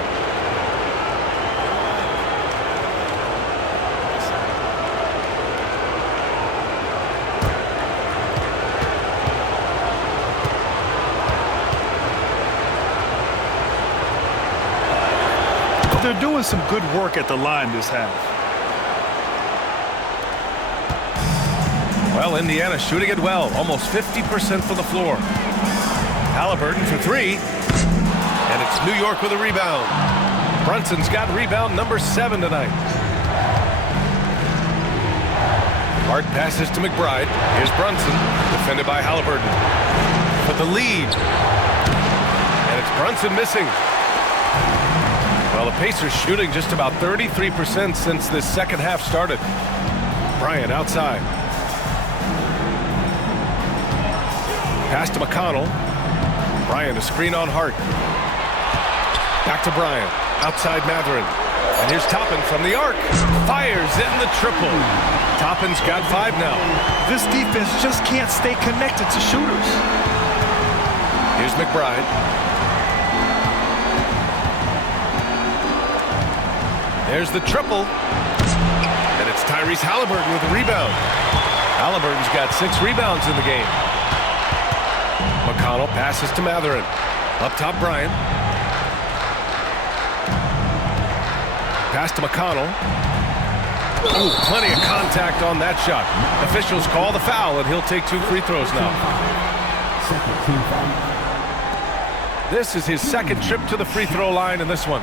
They're doing some good work at the line this half. Well, Indiana shooting it well. Almost 50% from the floor. Halliburton for 3. And it's New York with a rebound. Brunson's got rebound number 7 tonight. Hart passes to McBride. Here's Brunson, defended by Halliburton. For the lead. And it's Brunson missing. Well, the Pacers shooting just about 33% since this second half started. Bryant outside. Pass to McConnell. Bryant, a screen on Hart. Back to Bryant. Outside Matherin. And here's Toppin from the arc. Fires in the triple. Toppin's got 5 now. This defense just can't stay connected to shooters. Here's McBride. There's the triple. And it's Tyrese Halliburton with a rebound. Halliburton's got 6 rebounds in the game. McConnell passes to Matherin. Up top, Bryant. Pass to McConnell. Ooh, plenty of contact on that shot. Officials call the foul, and he'll take 2 free throws now. This is his second trip to the free throw line in this one.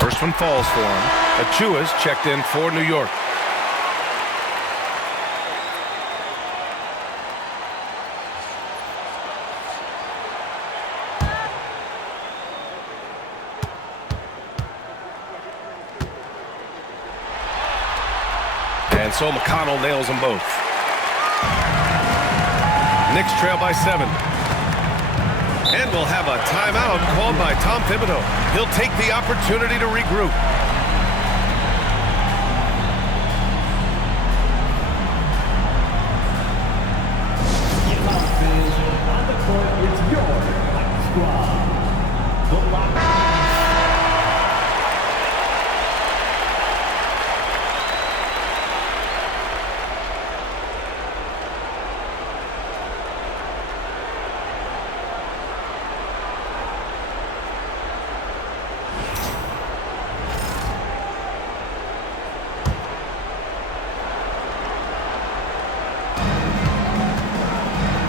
First one falls for him. Achua's checked in for New York. And so McConnell nails them both. Knicks trail by 7. And we'll have a timeout called by Tom Thibodeau. He'll take the opportunity to regroup. On the court, it's your squad. The locker.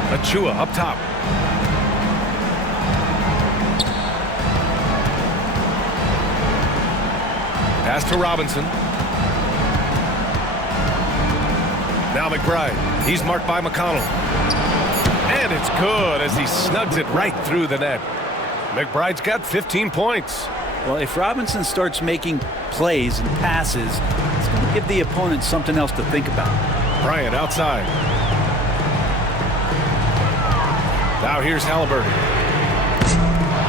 Achua up top. Pass to Robinson. Now McBride. He's marked by McConnell. And it's good as he snugs it right through the net. McBride's got 15 points. Well, if Robinson starts making plays and passes, it's going to give the opponent something else to think about. Bryant outside. Now here's Halliburton.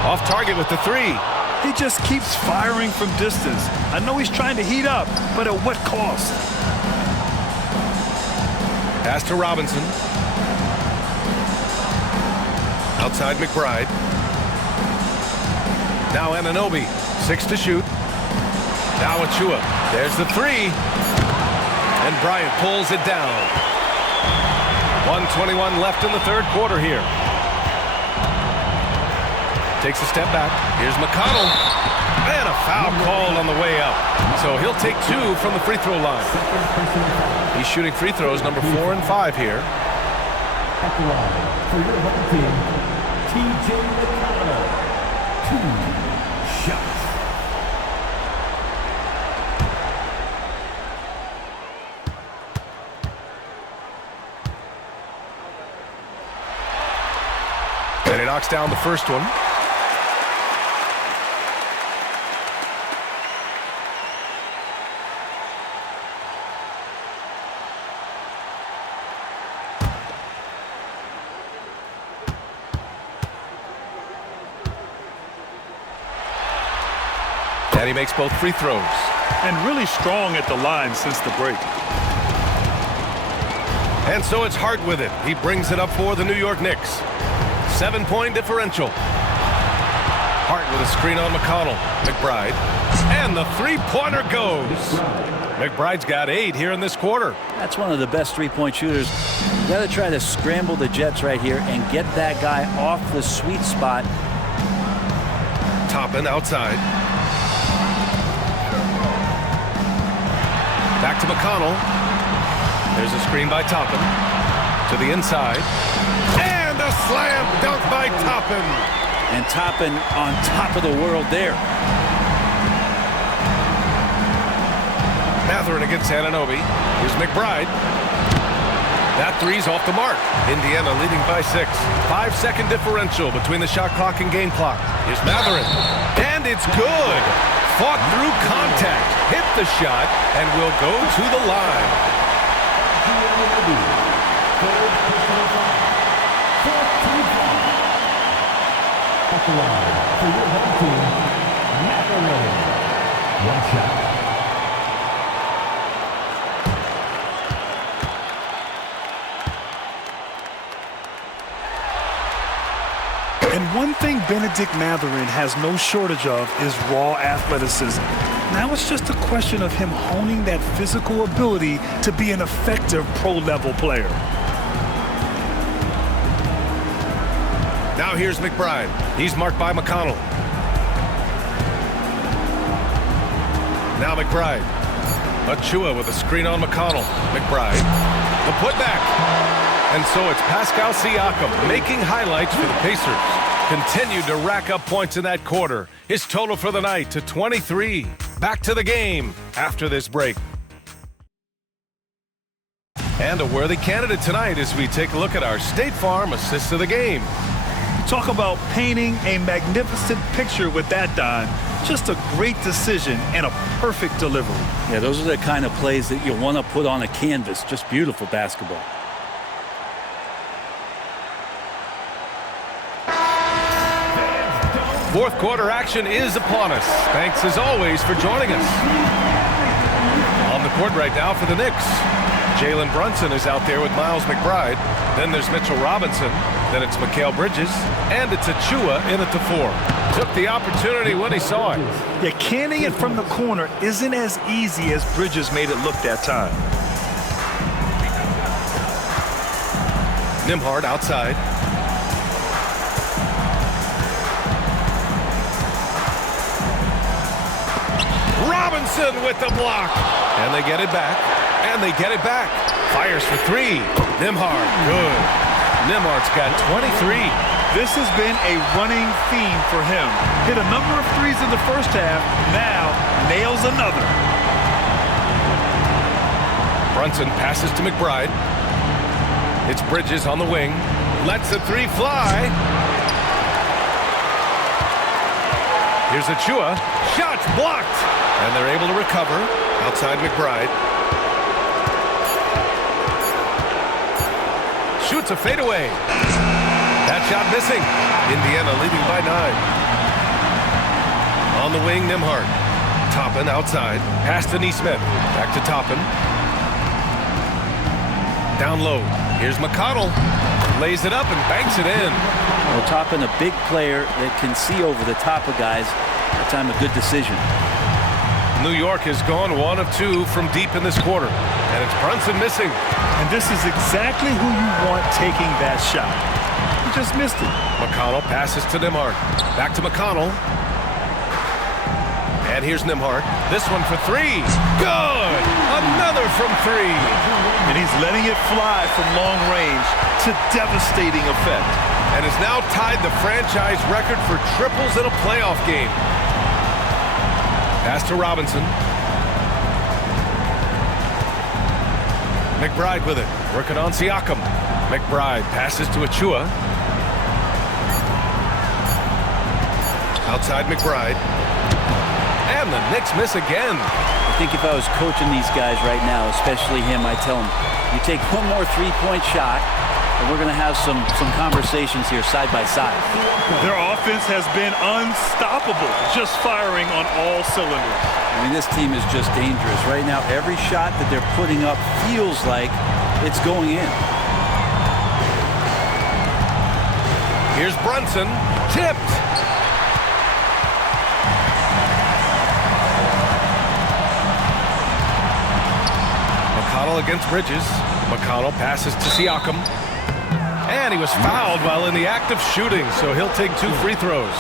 Off target with the 3. He just keeps firing from distance. I know he's trying to heat up, but at what cost? Pass to Robinson. Outside McBride. Now Anunoby. 6 to shoot. Now Achua. There's the 3. And Bryant pulls it down. 1:21 left in the third quarter here. Takes a step back. Here's McConnell. And a foul called on the way up. So he'll take 2 from the free throw line. He's shooting free throws number 4 and 5 here. At the line for your home team, TJ McConnell. 2 shots. And he knocks down the first one. And he makes both free throws. And really strong at the line since the break. And so it's Hart with it. He brings it up for the New York Knicks. 7-point differential. Hart with a screen on McConnell. McBride. And the three-pointer goes. McBride's got 8 here in this quarter. That's one of the best three-point shooters. You got to try to scramble the Jets right here and get that guy off the sweet spot. Toppin outside. Back to McConnell. There's a screen by Toppin. To the inside. And a slam dunk by Toppin. And Toppin on top of the world there. Mathurin against Anunoby. Here's McBride. That three's off the mark. Indiana leading by 6. 5-second differential between the shot clock and game clock. Here's Mathurin. And it's good. Fought through contact. Hit the shot and will go to the line. At the line for your home team, Mathurin. One shot. And one thing Benedict Mathurin has no shortage of is raw athleticism. Now it's just a question of him honing that physical ability to be an effective pro-level player. Now here's McBride. He's marked by McConnell. Now McBride. Achua with a screen on McConnell. McBride. The putback. And so it's Pascal Siakam making highlights for the Pacers. Continued to rack up points in that quarter. His total for the night to 23. Back to the game after this break. And a worthy candidate tonight as we take a look at our State Farm assist of the game. Talk about painting a magnificent picture with that, Don. Just a great decision and a perfect delivery. Yeah, those are the kind of plays that you want to put on a canvas. Just beautiful basketball. Fourth quarter action is upon us. Thanks as always for joining us. On the court right now for the Knicks. Jalen Brunson is out there with Miles McBride. Then there's Mitchell Robinson. Then it's Mikal Bridges. And it's Achua in at the 4. Took the opportunity when he saw it. Yeah, canning it from the corner isn't as easy as Bridges made it look that time. Nembhard outside. Robinson with the block. And they get it back. And they get it back. Fires for 3. Nembhard, good. Nembhard's got 23. This has been a running theme for him. Hit a number of threes in the first half. Now nails another. Brunson passes to McBride. It's Bridges on the wing. Lets the 3 fly. Here's Achua. Shots blocked. And they're able to recover. Outside McBride. Shoots a fadeaway. That shot missing. Indiana leading by 9. On the wing, Nembhard. Toppin outside. Pass to Nesmith. Back to Toppin. Down low. Here's McConnell. Lays it up and banks it in. Well, Toppin, a big player that can see over the top of guys. That time a good decision. New York has gone 1 of 2 from deep in this quarter. And it's Brunson missing. And this is exactly who you want taking that shot. He just missed it. McConnell passes to Nembhard. Back to McConnell. And here's Nembhard. This one for 3. Good! Another from 3. And he's letting it fly from long range to devastating effect. And has now tied the franchise record for triples in a playoff game. Pass to Robinson. McBride with it. Working on Siakam. McBride passes to Achua. Outside McBride. And the Knicks miss again. I think if I was coaching these guys right now, especially him, I'd tell him, you take one more three-point shot, and we're going to have some conversations here side by side. Their offense has been unstoppable, just firing on all cylinders. I mean, this team is just dangerous. Right now, every shot that they're putting up feels like it's going in. Here's Brunson. Tipped. McConnell against Bridges. McConnell passes to Siakam. And he was fouled while in the act of shooting, so he'll take 2 free throws.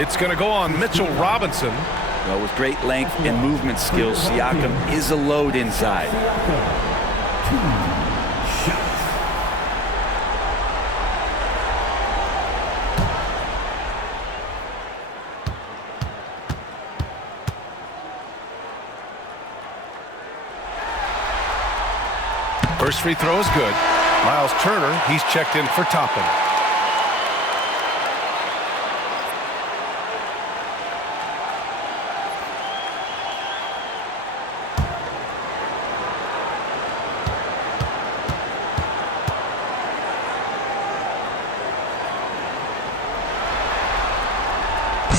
It's going to go on Mitchell Robinson. Well, with great length and movement skills, Siakam is a load inside. First free throw is good. Miles Turner, he's checked in for Toppin.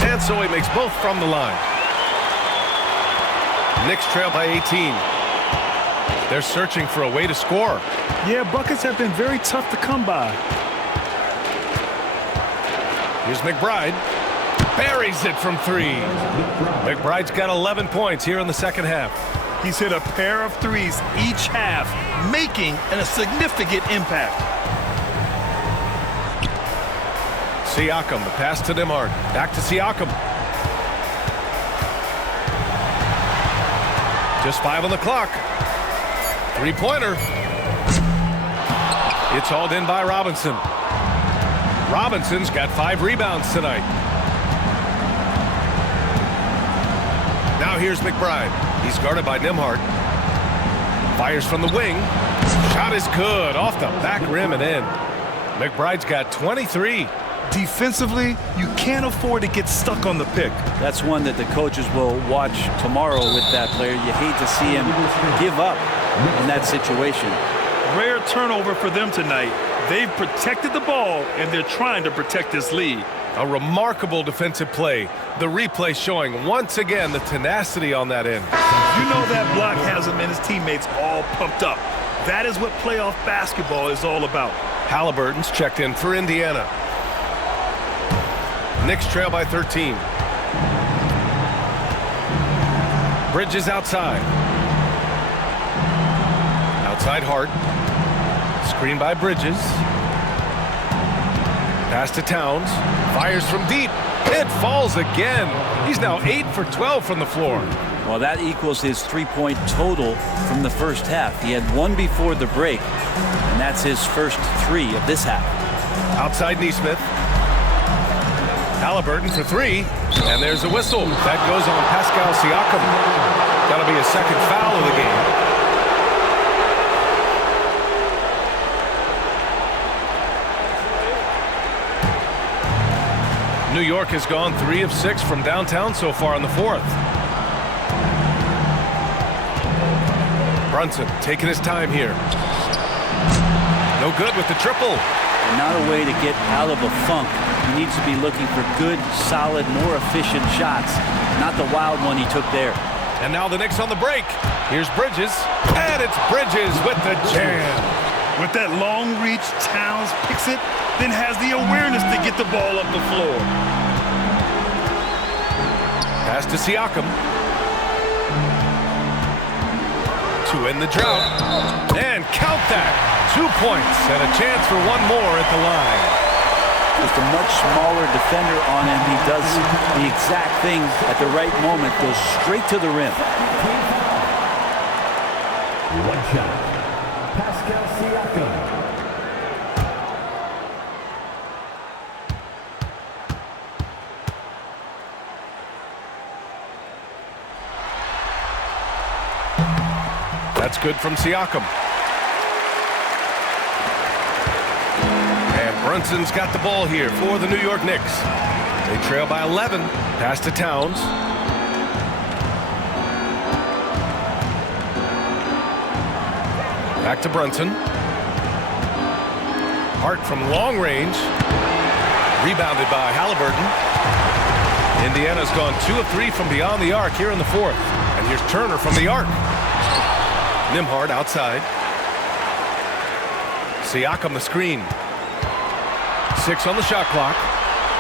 And so he makes both from the line. Knicks trail by 18. They're searching for a way to score. Yeah, buckets have been very tough to come by. Here's McBride. Buries it from 3. McBride's got 11 points here in the second half. He's hit a pair of threes each half, making a significant impact. Siakam, the pass to Nembhard. Back to Siakam. Just 5 on the clock. Three-pointer. It's hauled in by Robinson. Robinson's got 5 rebounds tonight. Now here's McBride. He's guarded by Nembhard. Fires from the wing. Shot is good. Off the back rim and in. McBride's got 23. Defensively, you can't afford to get stuck on the pick. That's one that the coaches will watch tomorrow with that player. You hate to see him give up in that situation. Rare turnover for them tonight. They've protected the ball, and they're trying to protect this lead. A remarkable defensive play. The replay showing once again the tenacity on that end. You know that block has him and his teammates all pumped up. That is what playoff basketball is all about. Halliburton's checked in for Indiana. Knicks trail by 13. Bridges outside. Outside Hart. Screen by Bridges. Pass to Towns. Fires from deep. It falls again. He's now 8 for 12 from the floor. Well, that equals his 3-point total from the first half. He had 1 before the break, and that's his first 3 of this half. Outside Nesmith. Halliburton for 3, and there's a whistle. That goes on Pascal Siakam. That'll be his second foul of the game. New York has gone 3 of 6 from downtown so far in the 4th. Brunson taking his time here. No good with the triple. And not a way to get out of a funk. He needs to be looking for good, solid, more efficient shots, not the wild one he took there. And now the Knicks on the break. Here's Bridges, and it's Bridges with the jam. With that long reach, Towns picks it, then has the awareness to get the ball up the floor. Pass to Siakam. To end the drought. And count that. 2 points and a chance for one more at the line. Just a much smaller defender on him. He does the exact thing at the right moment. Goes straight to the rim. One shot. Pascal Siakam. That's good from Siakam. And Brunson's got the ball here for the New York Knicks. They trail by 11. Pass to Towns. Back to Brunson. Hart from long range. Rebounded by Halliburton. Indiana's gone 2 of 3 from beyond the arc here in the 4th. And here's Turner from the arc. Nembhard outside. Siakam the screen. 6 on the shot clock.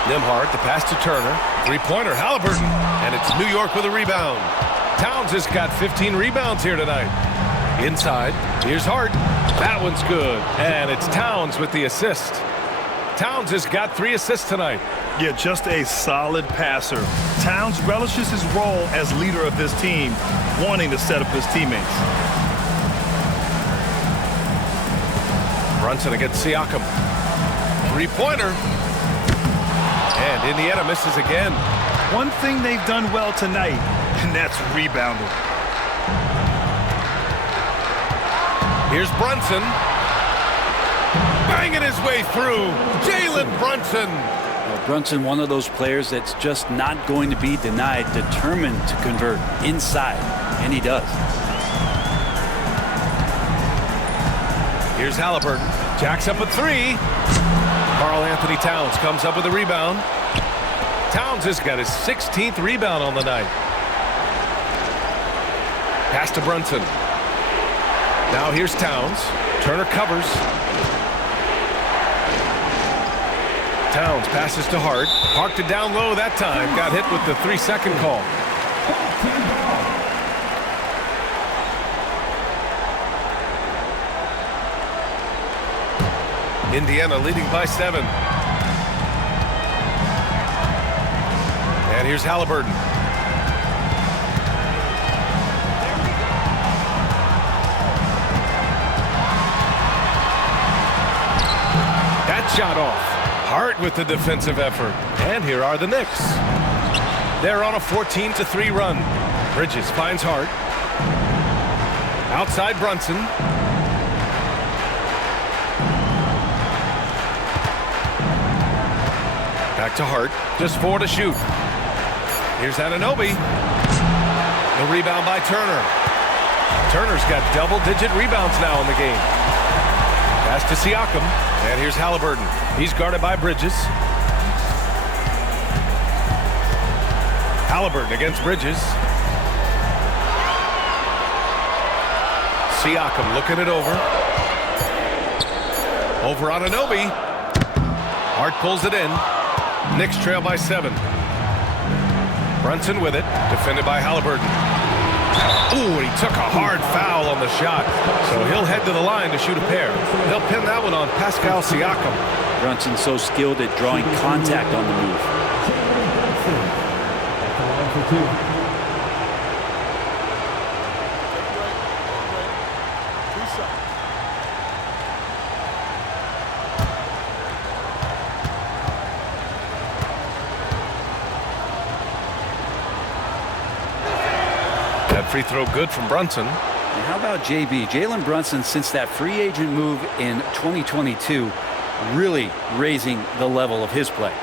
Nembhard the pass to Turner. 3-pointer Halliburton. And it's New York with a rebound. Towns has got 15 rebounds here tonight. Inside. Here's Hart. That one's good. And it's Towns with the assist. Towns has got 3 assists tonight. Yeah, just a solid passer. Towns relishes his role as leader of this team, wanting to set up his teammates. Brunson against Siakam. 3-pointer. And Indiana misses again. One thing they've done well tonight, and that's rebounding. Here's Brunson. Banging his way through. Jalen Brunson. Well, Brunson, one of those players that's just not going to be denied, determined to convert inside, and he does. Here's Halliburton. Jacks up a three. Karl Anthony Towns comes up with a rebound. Towns has got his 16th rebound on the night. Pass to Brunson. Now here's Towns. Turner covers. Towns passes to Hart. Parked it down low that time. Got hit with the 3-second call. Indiana leading by 7. And here's Halliburton. That shot off. Hart with the defensive effort. And here are the Knicks. They're on a 14-3 run. Bridges finds Hart. Outside Brunson. Back to Hart. Just 4 to shoot. Here's Anunoby. The rebound by Turner. Turner's got double-digit rebounds now in the game. Pass to Siakam. And here's Halliburton. He's guarded by Bridges. Halliburton against Bridges. Siakam looking it over. Over Anunoby. Hart pulls it in. Knicks trail by 7. Brunson with it. Defended by Halliburton. Ooh, he took a hard foul on the shot. So he'll head to the line to shoot a pair. They'll pin that one on Pascal Siakam. Brunson so skilled at drawing contact on the move. Free throw good from Brunson. And how about JB? Jalen Brunson, since that free agent move in 2022, really raising the level of his play.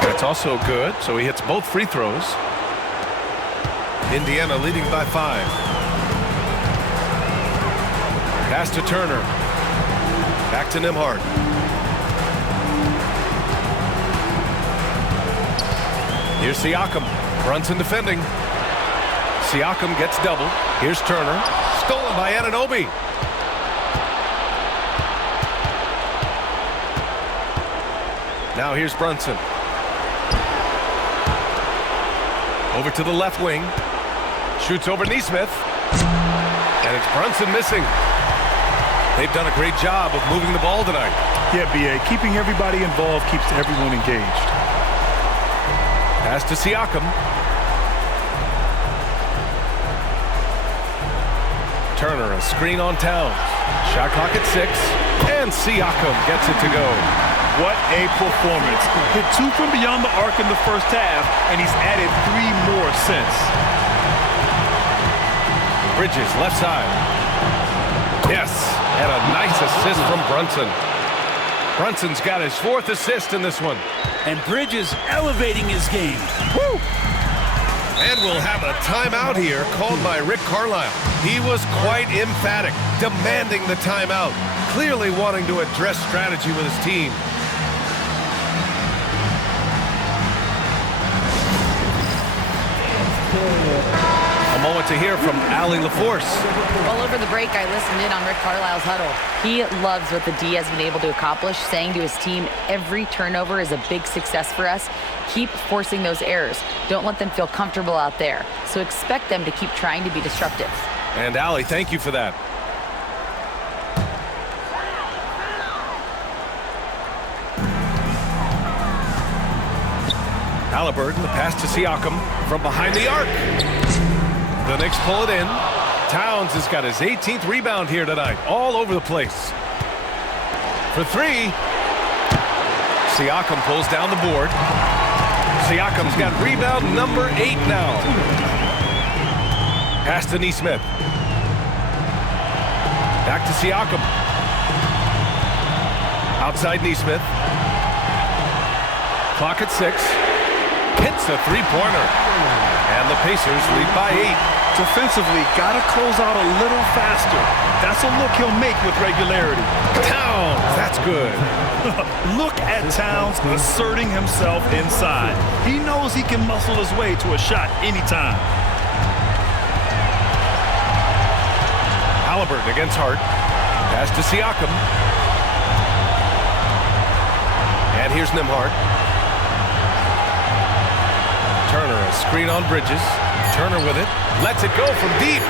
That's also good, so he hits both free throws. Indiana leading by 5. Pass to Turner. Back to Nembhard. Here's Siakam. Brunson defending. Siakam gets double. Here's Turner. Stolen by Anunoby. Now here's Brunson. Over to the left wing. Shoots over Nesmith. And it's Brunson missing. They've done a great job of moving the ball tonight. Yeah, B.A. Keeping everybody involved keeps everyone engaged. Pass to Siakam. Turner, a screen on Towns. Shot clock at 6. And Siakam gets it to go. What a performance. Hit 2 from beyond the arc in the first half, and he's added 3 more since. Bridges, left side. Yes, and a nice assist from Brunson. Brunson's got his 4th assist in this one. And Bridges elevating his game. Woo! And we'll have a timeout here called by Rick Carlisle. He was quite emphatic, demanding the timeout, clearly wanting to address strategy with his team. A moment to hear from Allie LaForce. Well, over the break, I listened in on Rick Carlisle's huddle. He loves what the D has been able to accomplish, saying to his team, every turnover is a big success for us. Keep forcing those errors. Don't let them feel comfortable out there. So expect them to keep trying to be disruptive. And Allie, thank you for that. Halliburton, the pass to Siakam from behind the arc. The Knicks pull it in. Towns has got his 18th rebound here tonight, all over the place. For 3. Siakam pulls down the board. Siakam's got rebound number 8 now. Pass to Nesmith. Back to Siakam. Outside Nesmith. Clock at 6. Hits a three-pointer. And the Pacers lead by 8. Defensively, got to close out a little faster. That's a look he'll make with regularity. Towns, that's good. Look at Towns asserting himself inside. He knows he can muscle his way to a shot anytime. Halliburton against Hart. Pass to Siakam. And here's Nembhard. Turner, a screen on Bridges. Turner with it. Lets it go from deep.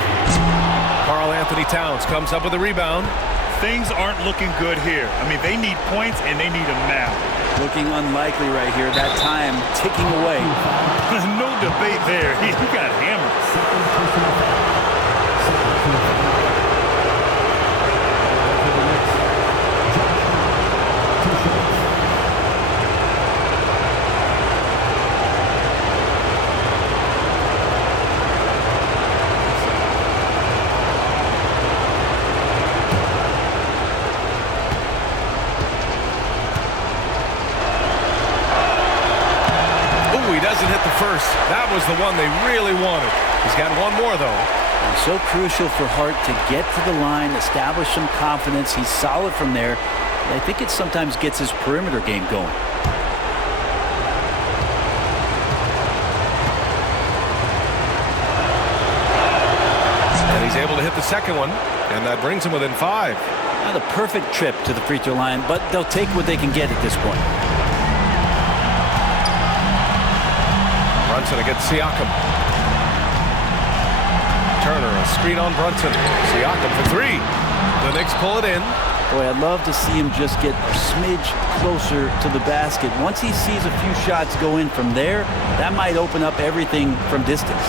Karl Anthony Towns comes up with a rebound. Things aren't looking good here. I mean, they need points, and they need them now. Looking unlikely right here. That time ticking away. No debate there. He got hammered. First. That was the one they really wanted. He's got one more, though. It's so crucial for Hart to get to the line, establish some confidence. He's solid from there. I think it sometimes gets his perimeter game going. And he's able to hit the second one, and that brings him within 5. Not a perfect trip to the free throw line, but they'll take what they can get at this point. Brunson against Siakam. Turner, a screen on Brunson. Siakam for 3. The Knicks pull it in. Boy, I'd love to see him just get a smidge closer to the basket. Once he sees a few shots go in from there, that might open up everything from distance.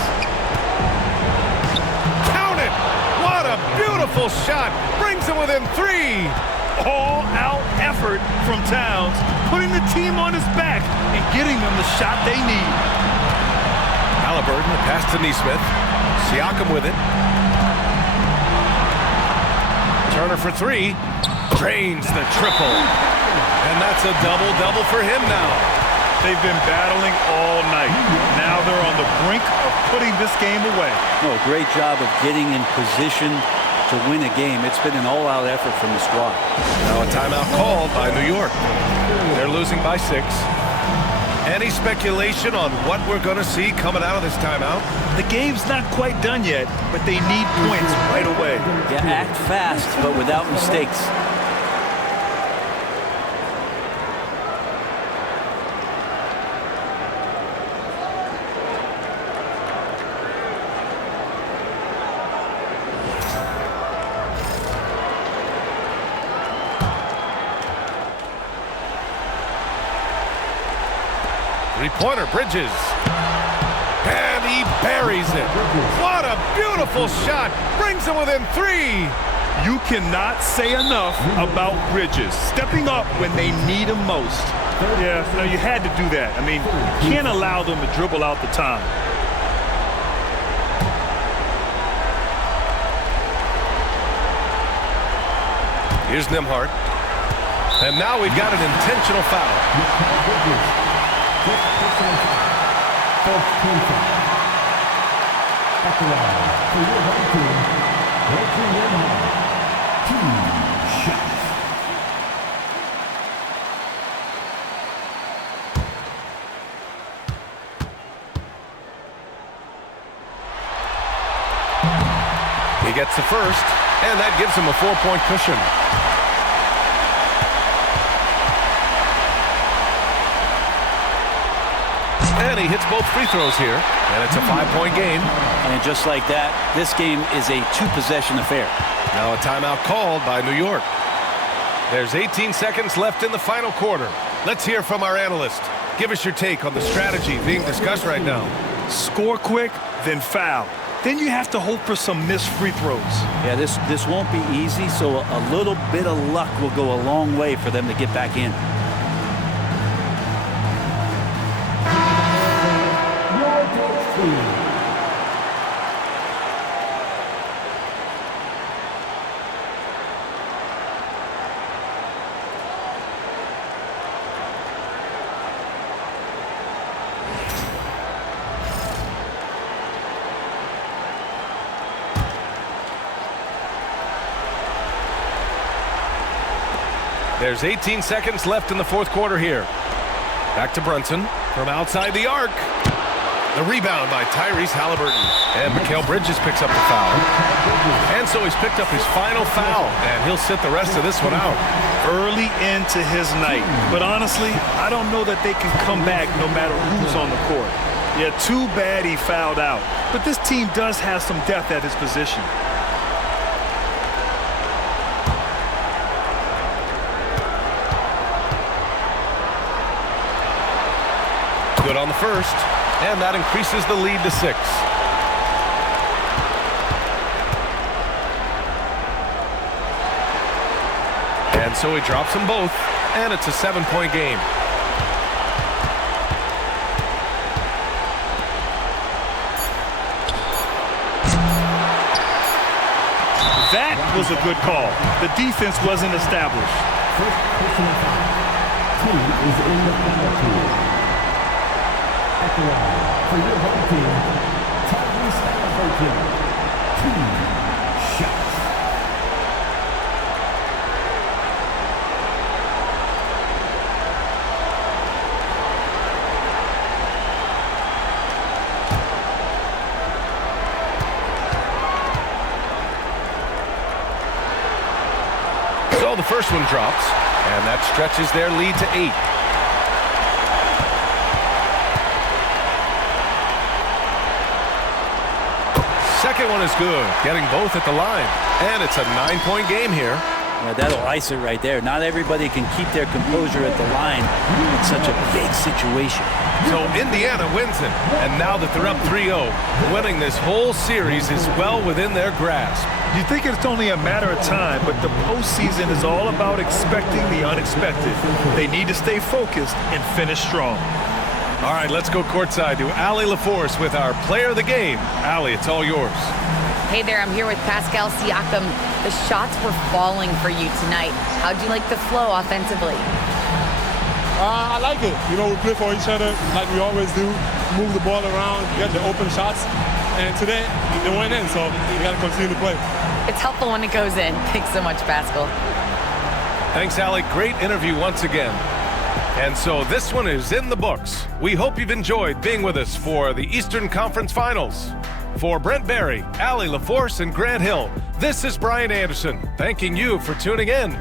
Count it! What a beautiful shot! Brings him within 3. All-out effort from Towns, putting the team on his back and getting them the shot they need. Halliburton, the pass to Nesmith. Siakam with it. Turner for 3. Drains the triple. And that's a double-double for him now. They've been battling all night. Now they're on the brink of putting this game away. Oh, great job of getting in position to win a game. It's been an all-out effort from the squad. Now a timeout called by New York. They're losing by 6. Any speculation on what we're going to see coming out of this timeout? The game's not quite done yet, but they need points right away. Yeah, act fast, but without mistakes. Three-pointer, Bridges. And he buries it. What a beautiful shot. Brings him within 3. You cannot say enough about Bridges stepping up when they need him most. Yeah, no, you had to do that. I mean, you can't allow them to dribble out the time. Here's Nembhard. And now we've got an intentional foul. At the line for your home team, Nembhard, 2 shots. He gets the first, and that gives him a 4-point cushion. And he hits both free throws here, and it's a 5-point game. And just like that, this game is a 2-possession affair. Now a timeout called by New York. There's 18 seconds left in the final quarter. Let's hear from our analyst. Give us your take on the strategy being discussed right now. Score quick, then foul. Then you have to hope for some missed free throws. Yeah, this won't be easy, so a little bit of luck will go a long way for them to get back in. 16. There's 18 seconds left in the fourth quarter here. Back to Brunson from outside the arc. The rebound by Tyrese Halliburton. And Mikal Bridges picks up the foul. And so he's picked up his final foul, and he'll sit the rest of this one out. Early into his night. But honestly, I don't know that they can come back no matter who's on the court. Yeah, too bad he fouled out. But this team does have some depth at his position. Good on the first, and that increases the lead to 6. And so he drops them both, and it's a 7-point game. That was a good call. The defense wasn't established. First personal foul. Team is in the penalty. At the line for your home team, Tyrese Halliburton. 2 shots. So the first one drops, and that stretches their lead to 8. Second one is good, getting both at the line. And it's a 9-point game here. Yeah, that'll ice it right there. Not everybody can keep their composure at the line in such a big situation. So Indiana wins it. And now that they're up 3-0, winning this whole series is well within their grasp. You think it's only a matter of time, but the postseason is all about expecting the unexpected. They need to stay focused and finish strong. All right, let's go courtside to Allie LaForce with our player of the game. Allie, it's all yours. Hey there, I'm here with Pascal Siakam. The shots were falling for you tonight. How'd you like the flow offensively? I like it. You know, we play for each other like we always do. Move the ball around, get the open shots. And today, they went in, so we got to continue to play. It's helpful when it goes in. Thanks so much, Pascal. Thanks, Allie. Great interview once again. And so this one is in the books. We hope you've enjoyed being with us for the Eastern Conference Finals. For Brent Barry, Allie LaForce, and Grant Hill, this is Brian Anderson, thanking you for tuning in.